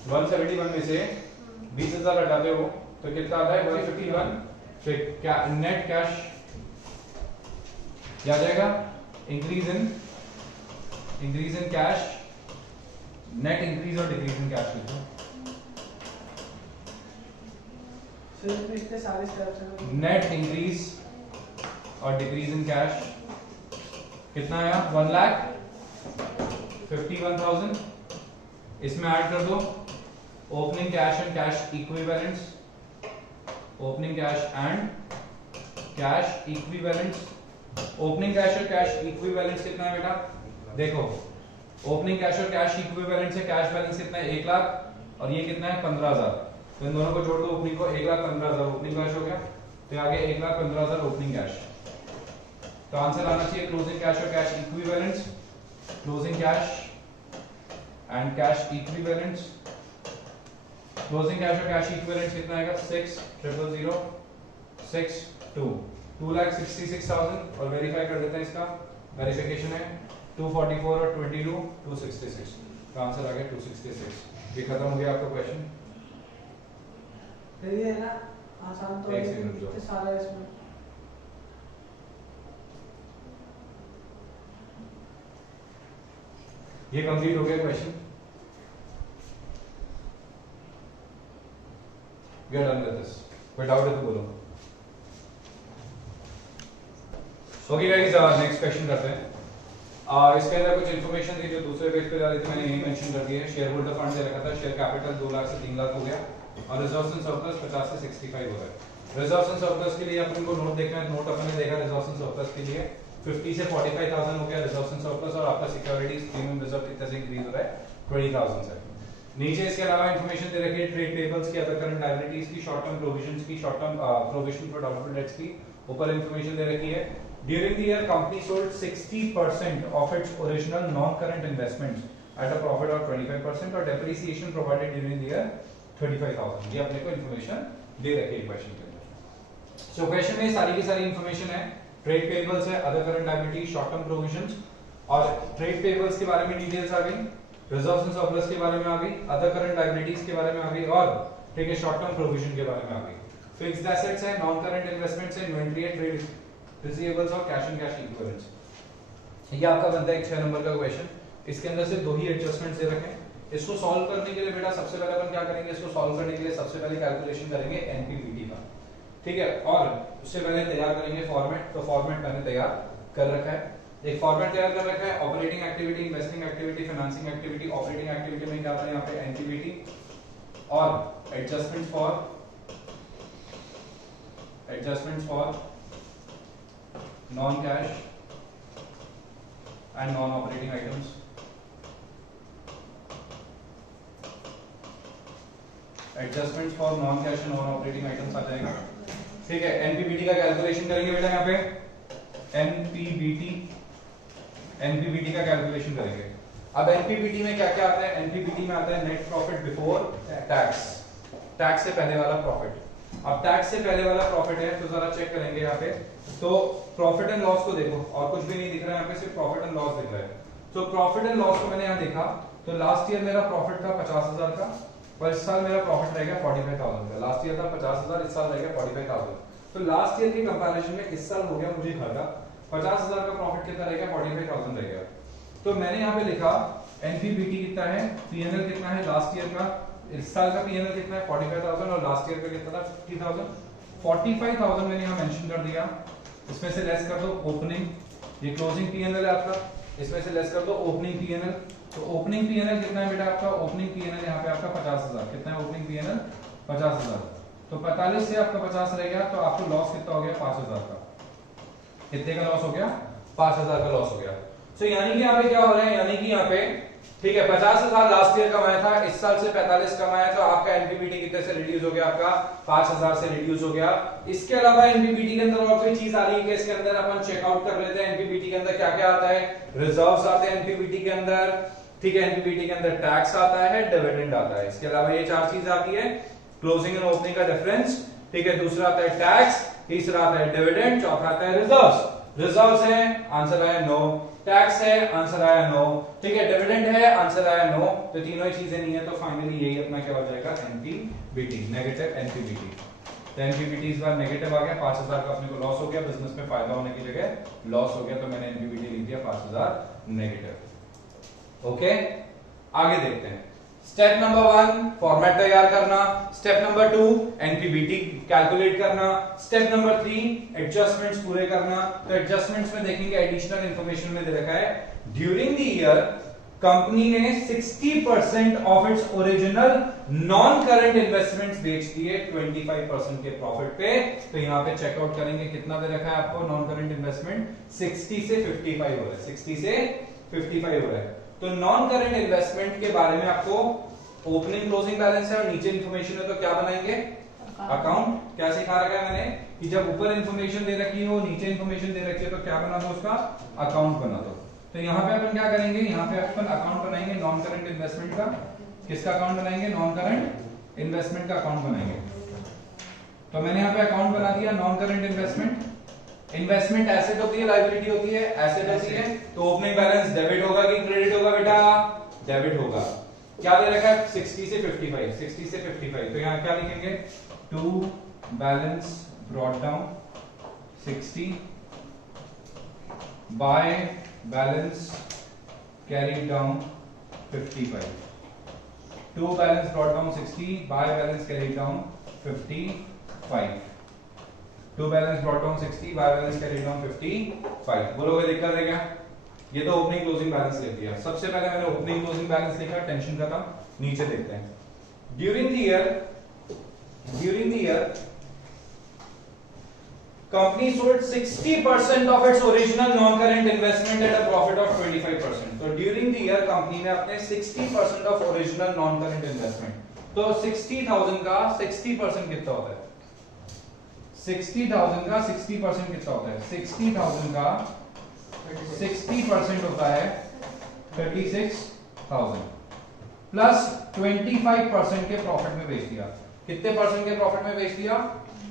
171 में से 20,000 हटाते हो तो कितना आता है 151 फिर क्या नेट कैश क्या आ जाएगा increase in cash net increase और डिक्रीज इन कैश लिखो नेट इंक्रीज और डिक्रीज इन कैश कितना आया 1,51,000 इसमें ऐड कर दो opening cash and cash equivalents opening cash and cash equivalents opening cash और कैश इक्विवेलेंट्स कितना है बेटा देखो ओपनिंग कैश और कैश इक्विवेलेंट से कैश बैलेंस कितना है 1 लाख और ये कितना है 15,000 तो इन दोनों को जोड़ दो ओपनिंग को 1,15,000 ओपनिंग कैश हो गया तो आगे 1,15,000 ओपनिंग कैश तो आंसर आना चाहिए क्लोजिंग कैश और cash equivalents closing cash and cash equivalents closing cash और कैश इक्विवेलेंट्स कितना आएगा 6,000,062 2,66,000 और वेरीफाई कर देते हैं इसका वेरिफिकेशन है 244 और 22 266 का आंसर आ गया 266 ये खत्म हो गया आपका क्वेश्चन ये है ना आसान तो एक सेकंड रुको। है सारा इसमें ये कंप्लीट हो गया question get done with this कोई डाउट है तो बोलो ओके गाइस नेक्स्ट क्वेश्चन करते हैं इसके अंदर कुछ इन्फॉर्मेशन थी जो दूसरे पेज पे जा रही थी मैंने यही मेंशन कर दी है शेयर होल्डर फंड दे रखा था शेयर कैपिटल 2 लाख से 3 लाख हो गया और रिजर्व्स एंड सरप्लस 50 से 65 हो गए। रिजर्व्स एंड सरप्लस के लिए अपन को नोट देखना है नोट अपन ने देखा रिजर्व्स एंड सरप्लस के लिए 50 से 45,000 हो गया रिजर्व्स एंड सरप्लस और आपका सिक्योरिटीज प्रीमियम रिजर्व कितना से इंक्रीज हो रहा है 20,000 से। नीचे इसके अलावा इंफॉर्मेशन दे रखी है ट्रेड पेबल्स की अदर करंट लायबिलिटीज की शॉर्ट टर्म प्रोविजंस की short term provision for doubtful debts की ऊपर इंफॉर्मेशन दे रखी है during the year company sold 60% of its original non current investments at a profit of 25% और depreciation provided during the year 35,000। ये अपने को इंफॉर्मेशन दे रखी है क्वेश्चन के अंदर। सो क्वेश्चन में सारी की सारी इंफॉर्मेशन है, ट्रेड पेबल्स है, other current liability, short term provisions, और ट्रेड पेबल्स के बारे में डिटेल्स आ गई, रिजर्व्स एंड सरप्लस के बारे में आ गई, अदर करंट लायबिलिटीज के बारे में आ गई, और ठीक है शॉर्ट टर्म प्रोविजन के बारे में आ गई। फिक्स्ड एसेट्स है, नॉन करंट इन्वेस्टमेंट्स है, इन्वेंटरी है, ट्रेड रिसीवेबल्स और कैश एंड कैश इक्विवेलेंट्स। ये आपका बनता है एक 6 नंबर का क्वेश्चन। इसके अंदर से दो ही एडजस्टमेंट्स दे रखे हैं। इसको सॉल्व करने के लिए बेटा सबसे पहले अपन क्या करेंगे, इसको सॉल्व करने के लिए सबसे पहले कैलकुलेशन करेंगे एनपीबीटी का, ठीक है, और उससे पहले तैयार करेंगे फॉर्मेट। तो फॉर्मेट मैंने तैयार कर रखा है, एक फॉर्मेट तैयार कर रखा है, operating activity, investing activity, financing activity. Operating activity में क्या आता है यहाँ पे एनपीबीटी और adjustments for non cash and non operating items. Adjustments for non cash and non operating items आ जाएगा, ठीक है। एनपीबीटी का कैलकुलेशन करेंगे बेटा यहाँ पे, एनपीबीटी का कैलकुलेशन करेंगे। अब एनपीबीटी में क्या क्या आता है, एनपीबीटी में आता है net profit before tax, tax से पहले वाला प्रॉफिट। अब टैक्स से पहले वाला प्रॉफिट है तो जरा चेक करेंगे यहाँ पे, तो प्रॉफिट एंड लॉस को देखो, और कुछ भी नहीं दिख रहा है यहाँ पे, सिर्फ प्रॉफिट एंड लॉस दिख रहा है। तो प्रॉफिट एंड लॉस को मैंने यहाँ देखा, तो लास्ट ईयर मेरा प्रॉफिट था 50,000 का, पर इस साल मेरा प्रॉफिट रह गया 45,000 का। लास्ट ईयर था 50,000, इस साल रह गया 45,000। तो लास्ट ईयर के कंपैरिजन में इस साल हो गया मुझे घाटा, 50,000 का प्रॉफिट कितना रह गया, 45,000 रह गया। तो मैंने यहाँ पे लिखा एनपीबीटी कितना है, पीएनएल कितना है लास्ट ईयर का, इस साल का पीएनएल कितना है 45,000 और लास्ट ईयर का कितना था 50,000। 45,000 मैंने यहाँ मेंशन कर दिया, इसमें से लेस कर दो ओपनिंग, ये क्लोजिंग पीएनएल है आपका, इसमें से लेस कर दो ओपनिंग पीएनएल। तो ओपनिंग पीएनएल कितना है बेटा आपका, ओपनिंग पीएनएल यहाँ पे आपका 50,000, कितना है ओपनिंग पीएनएल 50,000। तो 45 से आपका 50 रह गया, तो आपको लॉस कितना हो गया 5,000 का, कितने का लॉस हो गया 5,000 का लॉस हो गया। तो यानी कि यहाँ पे क्या हो रहा है, यानी कि यहाँ पे ठीक है 50,000 लास्ट ईयर कमाया था, इस साल से 45 कमाया, तो आपका एनपीबीटी कितने से रिड्यूस हो गया, आपका 5,000 से रिड्यूस हो गया। इसके अलावा एनपीबीटी के अंदर और कोई चीज आ रही है कि इसके अंदर अपन चेकआउट कर लेते हैं एनपीबीटी के अंदर क्या क्या आता है, रिजर्व्स आते हैं एनपीबीटी के अंदर, ठीक है, एनपीबीटी के अंदर टैक्स आता है, डिविडेंड आता है, इसके अलावा ये 4 चीज आती है, क्लोजिंग एंड ओपनिंग का डिफरेंस, ठीक है, दूसरा आता है टैक्स, तीसरा आता है डिविडेंड, चौथा आता है रिजर्व्स। रिजर्व्स है, आंसर आया नो, टैक्स है, आंसर आया नो, ठीक है, डिविडेंड है, आंसर आया नो। तो तीनों ही चीजें नहीं है, तो फाइनली यही अपना क्या हो जाएगा एनपीबीटी, नेगेटिव एनपीबीटी। तो एनपीबीटी इस बार नेगेटिव आ गया, 5,000 का अपने को लॉस हो गया, बिजनेस में फायदा होने की जगह लॉस हो गया, तो मैंने एनपीबीटी लिख दिया 5,000 नेगेटिव। ओके, आगे देखते हैं। स्टेप नंबर 1 फॉर्मेट तैयार करना, स्टेप नंबर 2 एनपीबीटी कैलकुलेट करना, स्टेप नंबर 3 एडजस्टमेंट्स पूरे करना। तो एडजस्टमेंट्स में देखेंगे एडिशनल इंफॉर्मेशन में दे रखा है, ड्यूरिंग द ईयर कंपनी ने 60% of its original non current investments बेच दिए 25% के प्रॉफिट पे। तो यहां पे चेकआउट करेंगे कितना दे रखा है आपको नॉन करंट इन्वेस्टमेंट, 60 से 55 हो रहा है, 60 से 55 हो रहा है। तो नॉन करंट इन्वेस्टमेंट के बारे में आपको ओपनिंग क्लोजिंग बैलेंस है और नीचे इंफॉर्मेशन है, तो क्या बनाएंगे अकाउंट। क्या सिखा रखा है मैंने कि जब ऊपर इंफॉर्मेशन दे रखी हो नीचे इंफॉर्मेशन दे रखी है तो क्या बना दो उसका अकाउंट बना दो। तो यहाँ पे अपन क्या करेंगे, यहाँ पे अपन अकाउंट बनाएंगे नॉन करंट इन्वेस्टमेंट का। किसका अकाउंट बनाएंगे, नॉन करंट इन्वेस्टमेंट का अकाउंट बनाएंगे। तो मैंने यहाँ पे अकाउंट बना दिया non current investment. Investment asset होती है, लायबिलिटी होती है, एसेट होती है, तो ओपनिंग बैलेंस डेबिट होगा कि क्रेडिट होगा बेटा, डेबिट होगा। क्या दे रखा है 60 से 55, 60 से 55, तो यहाँ क्या लिखेंगे to balance brought down 60 by balance carry down 55, to balance brought down 60 by balance carry down 55, to balance brought down 60 by balance carry down 55। बोलोगे दिक्कत है क्या? ये तो ओपनिंग क्लोजिंग बैलेंस लिख दिया। सबसे पहले मैंने ओपनिंग क्लोजिंग बैलेंस लिखा, टेंशन खत्म। नीचे देखते हैं during the year company sold 60% of its original non current investment at a profit of 25%। तो ड्यूरिंग द ईयर कंपनी ने अपने 60% of original non current investment, तो 60,000 का 60% कितना होता है 60,000 का 60% कितना होता है? 60,000 का 60% होता है 36,000 प्लस 25% के प्रॉफिट में बेच दिया। कितने परसेंट के प्रॉफिट में बेच दिया?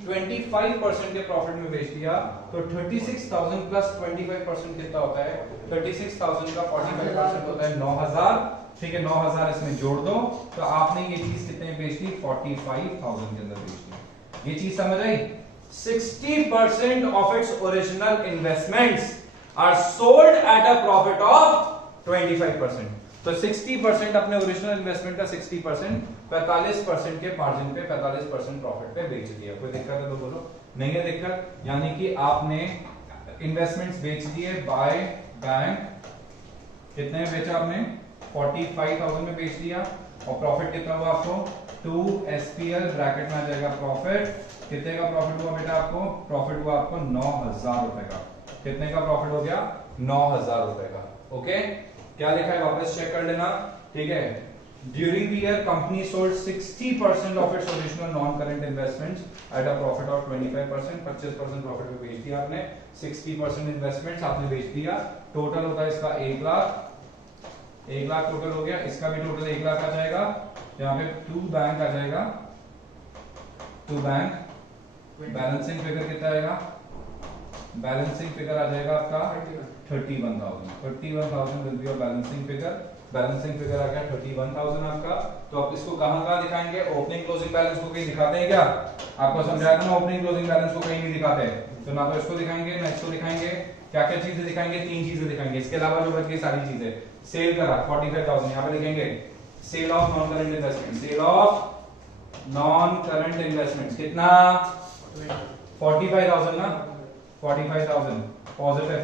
25% के प्रॉफिट में बेच दिया। तो 36,000 प्लस 25% कितना होता है? 36,000 का 45% होता है 9,000। ठीक है, 9,000 इसमें जोड़ दो तो आपने ये चीज कितने में बेच दी? 45,000 के अंदर बेच दी। ये चीज समझ आई? 60% of its original investments are sold at a profit of 25%। तो 60% अपने ओरिजिनल इन्वेस्टमेंट का 60% 45% के मार्जिन पे 45% प्रॉफिट पे बेच दिया। कोई दिक्कत है तो बोलो। नहीं है दिक्कत? यानी कि आपने इन्वेस्टमेंट्स बेच दिए बाय बैंक। कितने में बेचा आपने? 45,000 में बेच दिया। और प्रॉफिट कितना हुआ आपको? 2 SPL ब्रैकेट में आ जाएगा प्रॉफिट। कितने का प्रॉफिट हुआ बेटा आपको? प्रॉफिट हुआ आपको 9,000 रुपए का। कितने का प्रॉफिट हो गया? 9,000 रुपए का। ओके, क्या लिखा है वापस चेक कर लेना। ठीक है, during the year company sold 60% of its original non current investments at a profit of 25%। 25% profit में बेच दिया आपने। 60% इन्वेस्टमेंट्स आपने बेच दिया। टोटल होता है इसका 1 लाख। 1 लाख टोटल हो गया। इसका भी टोटल 1 लाख आ जाएगा। यहाँ पे टू बैंक आ जाएगा। टू बैंक बैलेंसिंग फिगर कितना आएगा? बैलेंसिंग फिगर आ जाएगा आपका 31,000। 31,000 will be your balancing figure. Balancing figure आ गया 31,000 आपका। तो आप इसको कहां दिखाएंगे? ओपनिंग क्लोजिंग बैलेंस को कहीं दिखाते हैं क्या? आपको समझाया था ना, ओपनिंग क्लोजिंग बैलेंस को कहीं नहीं दिखाते। तो ना तो इसको दिखाएंगे ना इसको दिखाएंगे। क्या क्या चीजें दिखाएंगे? 3 चीजें दिखाएंगे। इसके अलावा जो बच गई सारी चीजें। सेल करा 45,000, यहां पे लिखेंगे sale of non current investment. Sale of non current investment कितना? 45,000 ना। 45,000 पॉजिटिव।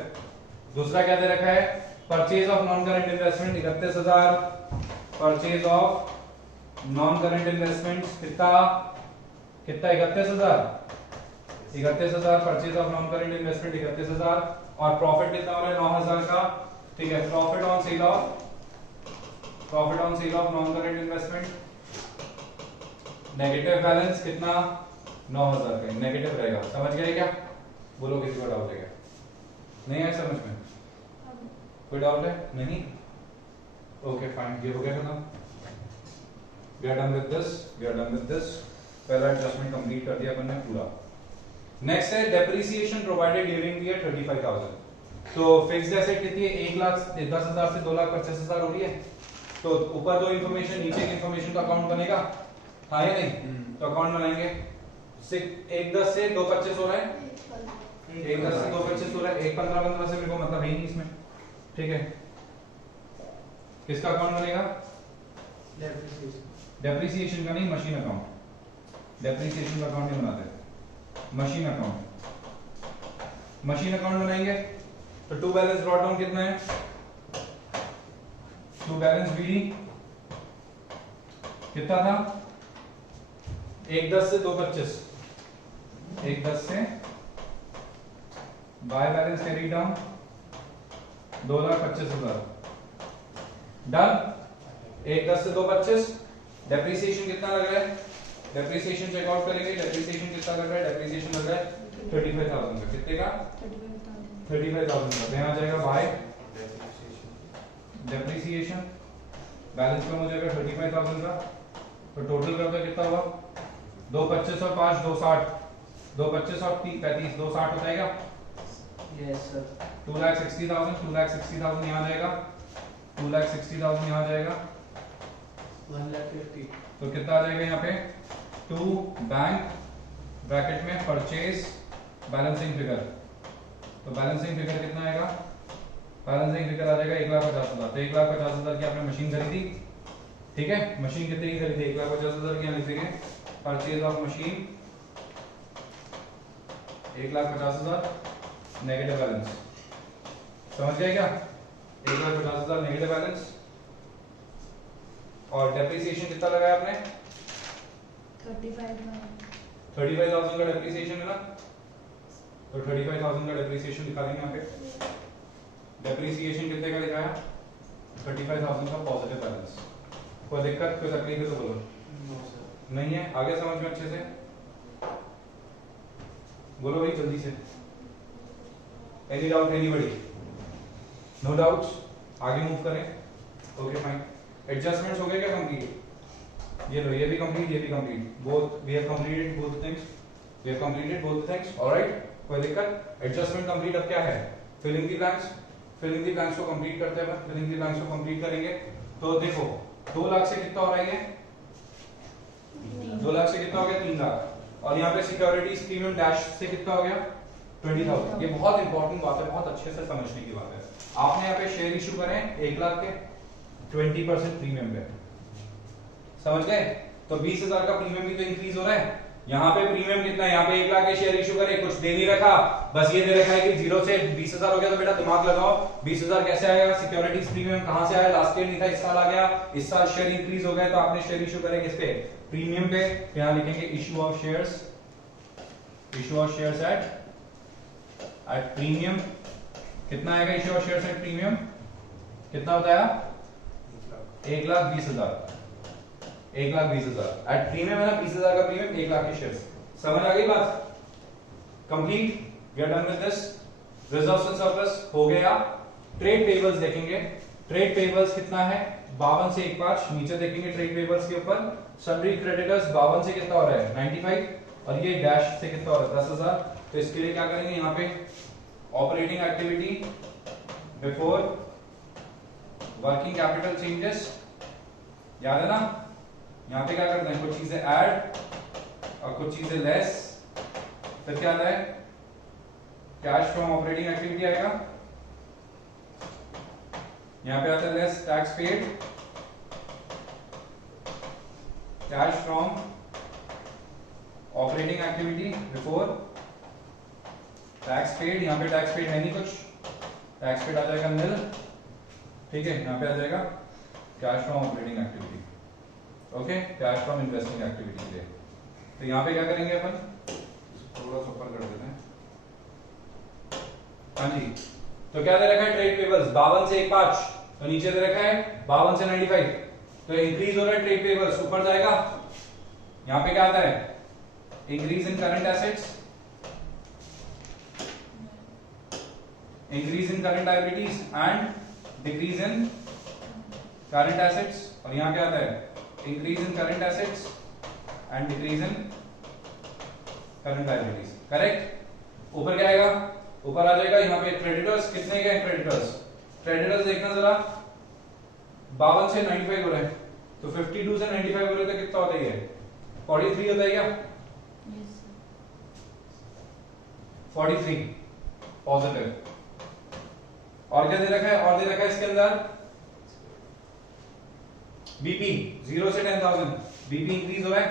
दूसरा क्या दे रखा है? Purchase of non current investment 31,000। Purchase of non current investment कितना? 31,000। 31,000 purchase of non current investment 31,000। और प्रॉफिट कितना हो रहा है? 9,000 का। ठीक है, profit on sale of non current investment negative balance कितना? 9,000 का नेगेटिव रहेगा। समझ गए क्या? बोलो किसी को डाउट है क्या? नहीं है समझ में? कोई डाउट है? नहीं? ओके फाइन, ये हो गया खत्म। We are done with this. पहला एडजस्टमेंट कंप्लीट कर दिया अपन ने पूरा। नेक्स्ट है depreciation provided during the year 35,000। तो फिक्स्ड एसेट कितनी है? 1,10,000 से 2,25,000 हो रही है। तो ऊपर दो इंफॉर्मेशन, नीचे की इंफॉर्मेशन का अकाउंट बनेगा, हाँ या नहीं? तो अकाउंट बनाएंगे। 1,10 से 2,25 हो रहा है। 1,10 से 2,25 हो रहा है। 1,15 से मेरे को मतलब है नहीं इसमें। ठीक है, किसका अकाउंट बनेगा? डेप्रिसिएशन का नहीं, मशीन अकाउंट। डेप्रिसिएशन का अकाउंट नहीं बनाते, मशीन अकाउंट। मशीन अकाउंट बनाएंगे तो टू बैलेंस ब्रॉट डाउन कितना है? टू बैलेंस बीडी कितना था? 1,10 से 2,25। 1,10 से bye balance carry down 2,25,000। Done. 1,10 से 2,25। डेप्रिसिएशन कितना लग रहा है? डेप्रिसिएशन चेकआउट करेंगे। डेप्रिसिएशन कितना लग रहा है? डेप्रिसिएशन लग रहा है 35,000 का। कितने का? 35,000 का। यहाँ जाएगा बाय डेप्रिसिएशन, बैलेंस कम हो जाएगा 35,000 का। तो टोटल करते कितना हुआ? 2,25 और 5 2,60। 2,25 और 35 2,60 हो जाएगा। Yes sir. 2,60,000 2,60,000 यहाँ जाएगा। 2,60,000 यहाँ जाएगा। 1,50,000। तो कितना आ जाएगा यहाँ पे? टू बैंक ब्रैकेट में परचेज बैलेंसिंग फिगर। तो बैलेंसिंग फिगर कितना आएगा? बैलेंसिंग फिगर आ जाएगा 1,50,000। तो 1,50,000 की आपने मशीन खरीदी। ठीक है, मशीन कितने की खरीदी? 1,50,000 की। यहाँ लिखेंगे purchase of machine 1,50,000 negative balance. समझ गए क्या? 1,50,000 नेगेटिव बैलेंस। और डेप्रिसिएशन कितना लगाया आपने? 35,000 का डेप्रिसिएशन है ना। तो 35,000 का डेप्रिसिएशन दिखा देंगे यहाँ पे। डेप्रिसिएशन कितने का दिखाया? 35,000 का पॉजिटिव बैलेंस। कोई दिक्कत कोई तकलीफ है तो बोलो। नहीं है? आगे समझ में अच्छे से? बोलो भाई जल्दी से। Any doubt anybody? No doubts, आगे मूव करें। Okay fine. एडजस्टमेंट्स हो गए क्या कंप्लीट? ये लो, ये भी कंप्लीट, ये भी complete, both we have completed both things, we have completed both things. Alright, कोई दिक्कत? Adjustment complete. अब क्या है? Filling the blanks. Filling the blanks को कंप्लीट करते हैं। फिलिंग द ब्लैंक्स को कंप्लीट करेंगे तो देखो 2 लाख से कितना हो रहा है? ये 2 लाख से कितना हो गया? 3 लाख। और यहाँ पे सिक्योरिटीज प्रीमियम डैश से कितना हो गया? 20,000। ये बहुत इंपॉर्टेंट बात है, बहुत अच्छे से समझने की बात है। आपने यहाँ पे शेयर इशू करें 1 लाख के 20% प्रीमियम पे, समझ गए? तो 20,000 का प्रीमियम भी तो इंक्रीज हो रहा है। यहाँ पे प्रीमियम कितना है? यहाँ पे 1 लाख के शेयर इशू करे, कुछ दे नहीं रखा, बस ये दे रखा है कि 0 से 20,000 हो गया। तो बेटा दिमाग लगाओ, 20,000 कैसे आएगा? सिक्योरिटीज प्रीमियम कहां से आया? लास्ट ईयर नहीं था, इस साल आ गया। इस साल शेयर इंक्रीज हो गया तो आपने शेयर इशू करे किस पे? प्रीमियम पे। यहाँ लिखेंगे issue of shares, issue of shares at premium. कितना आएगा issue of shares at premium? कितना बताया? 1,20,000। 1,20,000 एट प्रीमियम है ना, 20,000 का प्रीमियम, 1 लाख के शेयर्स। समझ आ गई बात? Complete, we are done with this. Reserves and surplus हो गया। ट्रेड पेबल्स देखेंगे। ट्रेड पेबल्स कितना है? 52 से 15। नीचे देखेंगे ट्रेड पेबल्स के ऊपर सन्ड्री क्रेडिटर्स 52 से कितना हो रहा है? 95। और ये डैश से कितना हो रहा है? 10,000। तो इसके लिए क्या करेंगे? यहाँ पे operating activity before working capital changes, याद है ना? यहाँ पे क्या करते हैं? कुछ चीजें ऐड और कुछ चीजें लेस। फिर क्या आता है? कैश फ्रॉम ऑपरेटिंग एक्टिविटी आएगा। यहाँ पे आता है less tax paid, cash from operating activity before tax paid. यहाँ पे टैक्स पेड है नहीं कुछ, टैक्स पेड आ जाएगा निल। ठीक है, यहाँ पे आ जाएगा cash from operating activity. Okay, cash from investing activity के लिए। तो यहाँ पे क्या करेंगे अपन? थोड़ा सा ऊपर कर देते हैं। हाँ जी, तो क्या दे रखा है? ट्रेड पेबल्स 52 से 15। तो नीचे दे रखा है 52 से 95। तो इंक्रीज हो रहा है ट्रेड पेबल्स, ऊपर जाएगा। यहाँ पे क्या आता है? Increase in current assets, increase in current liabilities and decrease in current assets. और यहाँ क्या आता है? Increase in current assets and decrease in current liabilities. Correct? ऊपर क्या आएगा? ऊपर आ जाएगा यहाँ पे क्रेडिटर्स। कितने के हैं क्रेडिटर्स? क्रेडिटर्स देखना जरा, 52 से 95 हो रहे हैं। तो 52 से 95 हो रहे तो कितना होता है? 43 होता है क्या? 43 पॉजिटिव। और क्या दे रखा है? और दे रखा है इसके अंदर बीपी 0 से 10,000। बीपी इंक्रीज हो रहा है,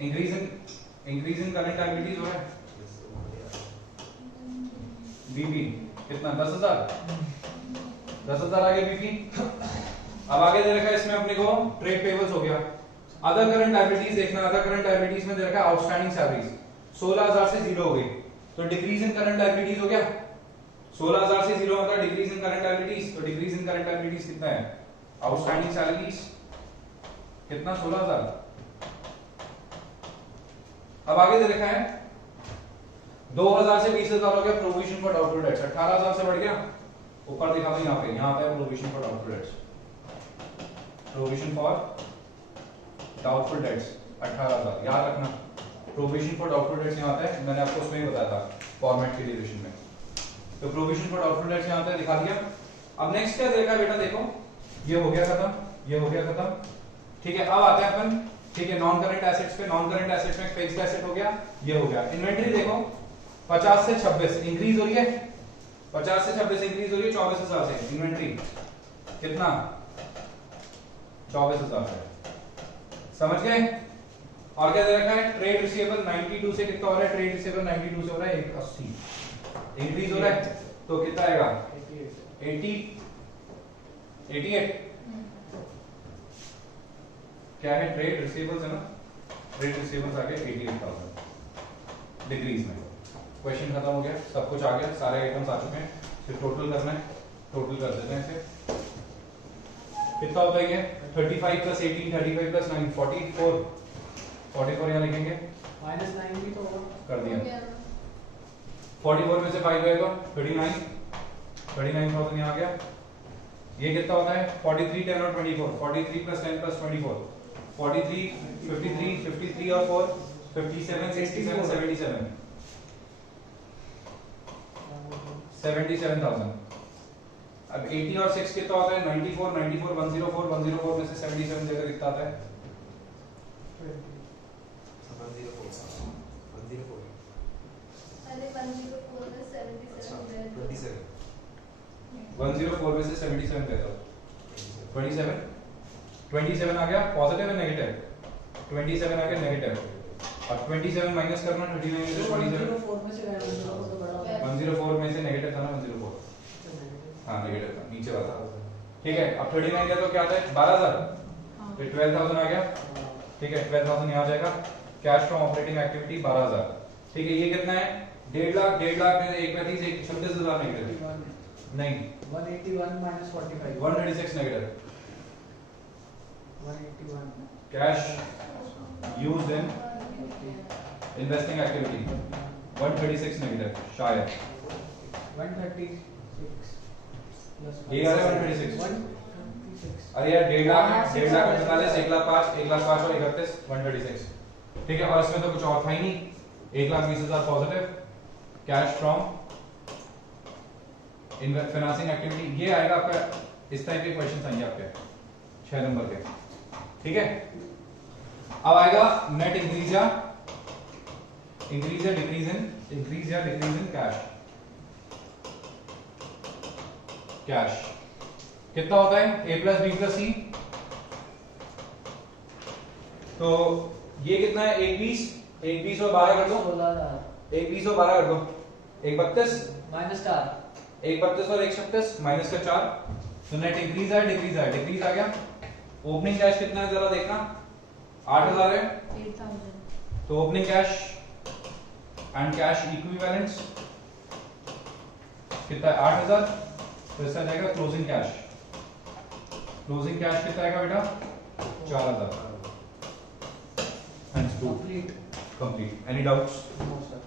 इंक्रीज इन करंट लायबिलिटीज हो रहा है। बीपी कितना? 10,000 आगे बीपी। अब आगे दे रखा है इसमें अपने को ट्रेड पेबल्स हो गया। अदर करंट लायबिलिटीज देखना। अदर करंट लायबिलिटीज में दे रखा है आउटस्टैंडिंग सैलरीज 16,000 से 0 हो गई। तो डिक्रीज इन करंट लायबिलिटीज हो गया। 16,000 से 0 होता है डिक्रीज इन करंट लायबिलिटीज। तो डिक्रीज इन करंट लायबिलिटीज कितना है? आउटस्टैंडिंग सैलरीज कितना? 16,000। अब आगे दे रखा है 2,000 से 20,000 हो गया प्रोविजन फॉर डाउटफुल डेट्स। 18,000 से बढ़ गया। ऊपर देखा तो यहाँ पे, यहाँ आता है provision for doubtful debts. Provision for doubtful debts 18,000। याद रखना, प्रोविजन फॉर डाउटफुल डेट्स यहाँ आता है। मैंने आपको उसमें ही बताया था फॉर्मेट के डिवीजन में। तो प्रोविजन फॉर डाउटफुल डेट्स यहाँ आता है, दिखा दिया। अब नेक्स्ट क्या देखा बेटा? देखो ये हो गया खत्म, ये हो गया खत्म। ठीक है, अब आते हैं अपन, ठीक है, नॉन करंट एसेट्स पे। नॉन करंट एसेट्स में फिक्स्ड एसेट हो गया, ये हो गया। इन्वेंटरी देखो 50 से 26 इंक्रीज हो रही है। 50 से 26 इंक्रीज हो रही है 24,000 से। इन्वेंटरी कितना? 24,000 से। समझ गए? और क्या दे रखा है? ट्रेड रिसीवेबल 92 से कितना हो रहा है? ट्रेड रिसीवेबल 92 से हो रहा है 180। इंक्रीज हो रहा है तो कितना आएगा? 88। क्या है? ट्रेड रिसीवेबल्स है ना, ट्रेड रिसीवेबल्स आ गए 88,000 डिक्रीज में। क्वेश्चन खत्म हो गया, सब कुछ आ गया, सारे आइटम्स आ चुके हैं। फिर टोटल करना है, टोटल कर देते हैं इसे। कितना होता है ये? 35 प्लस 18, 35 प्लस 9, 44। 44 यहाँ लिखेंगे, -9 भी तो होगा। कर दिया। 44 में से 5 गए तो 39,000 यहाँ आ गया। ये कितना होता है 43, 10 और 24, 43 प्लस 10 प्लस 24, 43, 53, 53 और 4, 57, 67, 77,000। अब 80 और 6 कितना होता है 94, 94, 104, 104 में से 77 जगह कितना आता है 104 अरे 104 में 77 है। 27 104 में से 77 दे दो 27 27 आ गया पॉजिटिव है नेगेटिव 27 आ गया नेगेटिव। अब 27 माइनस करना 39 में से 27 104 में से 104 तो बड़ा होगा। 104 में से नेगेटिव था ना 104 हाँ नेगेटिव था नीचे वाला ठीक है। अब 39 दिया तो क्या आता है 12,000 फिर 12,000 आ गया ठीक है 12,000 यहाँ आ जाएगा। कैश फ्रॉम ऑपरेटिंग एक्टिविटी 12,000 ठीक है। ये कितना है 1.5 लाख में 1 36 36,000 नेगेटिव नहीं 181 minus 45 136 negative 181 cash used in investing activity 136 negative शायद 136 ये आ रहा है 136 136 अरे यार 1.5 लाख 45 1 लाख 5 1 लाख 5 और 31 136 ठीक है। और इसमें तो कुछ और था ही नहीं 1,20,000 positive cash from financing activity. ये आएगा आपका इस टाइप के क्वेश्चन आएंगे आपके 6 नंबर के ठीक है। अब आएगा नेट इंक्रीज या डिक्रीज इन कैश कितना होता है a प्लस बी प्लस सी। तो ये कितना है 1 20 और 12 कर दो 16,000 1 20 और 12 कर दो 1 32 माइनस 4 1 32 और 1 36 माइनस का 4 तो नेट इंक्रीज है डिक्रीज आ गया। ओपनिंग कैश कितना है जरा देखना 8,000 है 8,000 तो opening cash and cash equivalents कितना है 8,000 तो इसका जाएगा क्लोजिंग कैश कितना आएगा बेटा 4,000 complete complete any doubts no sir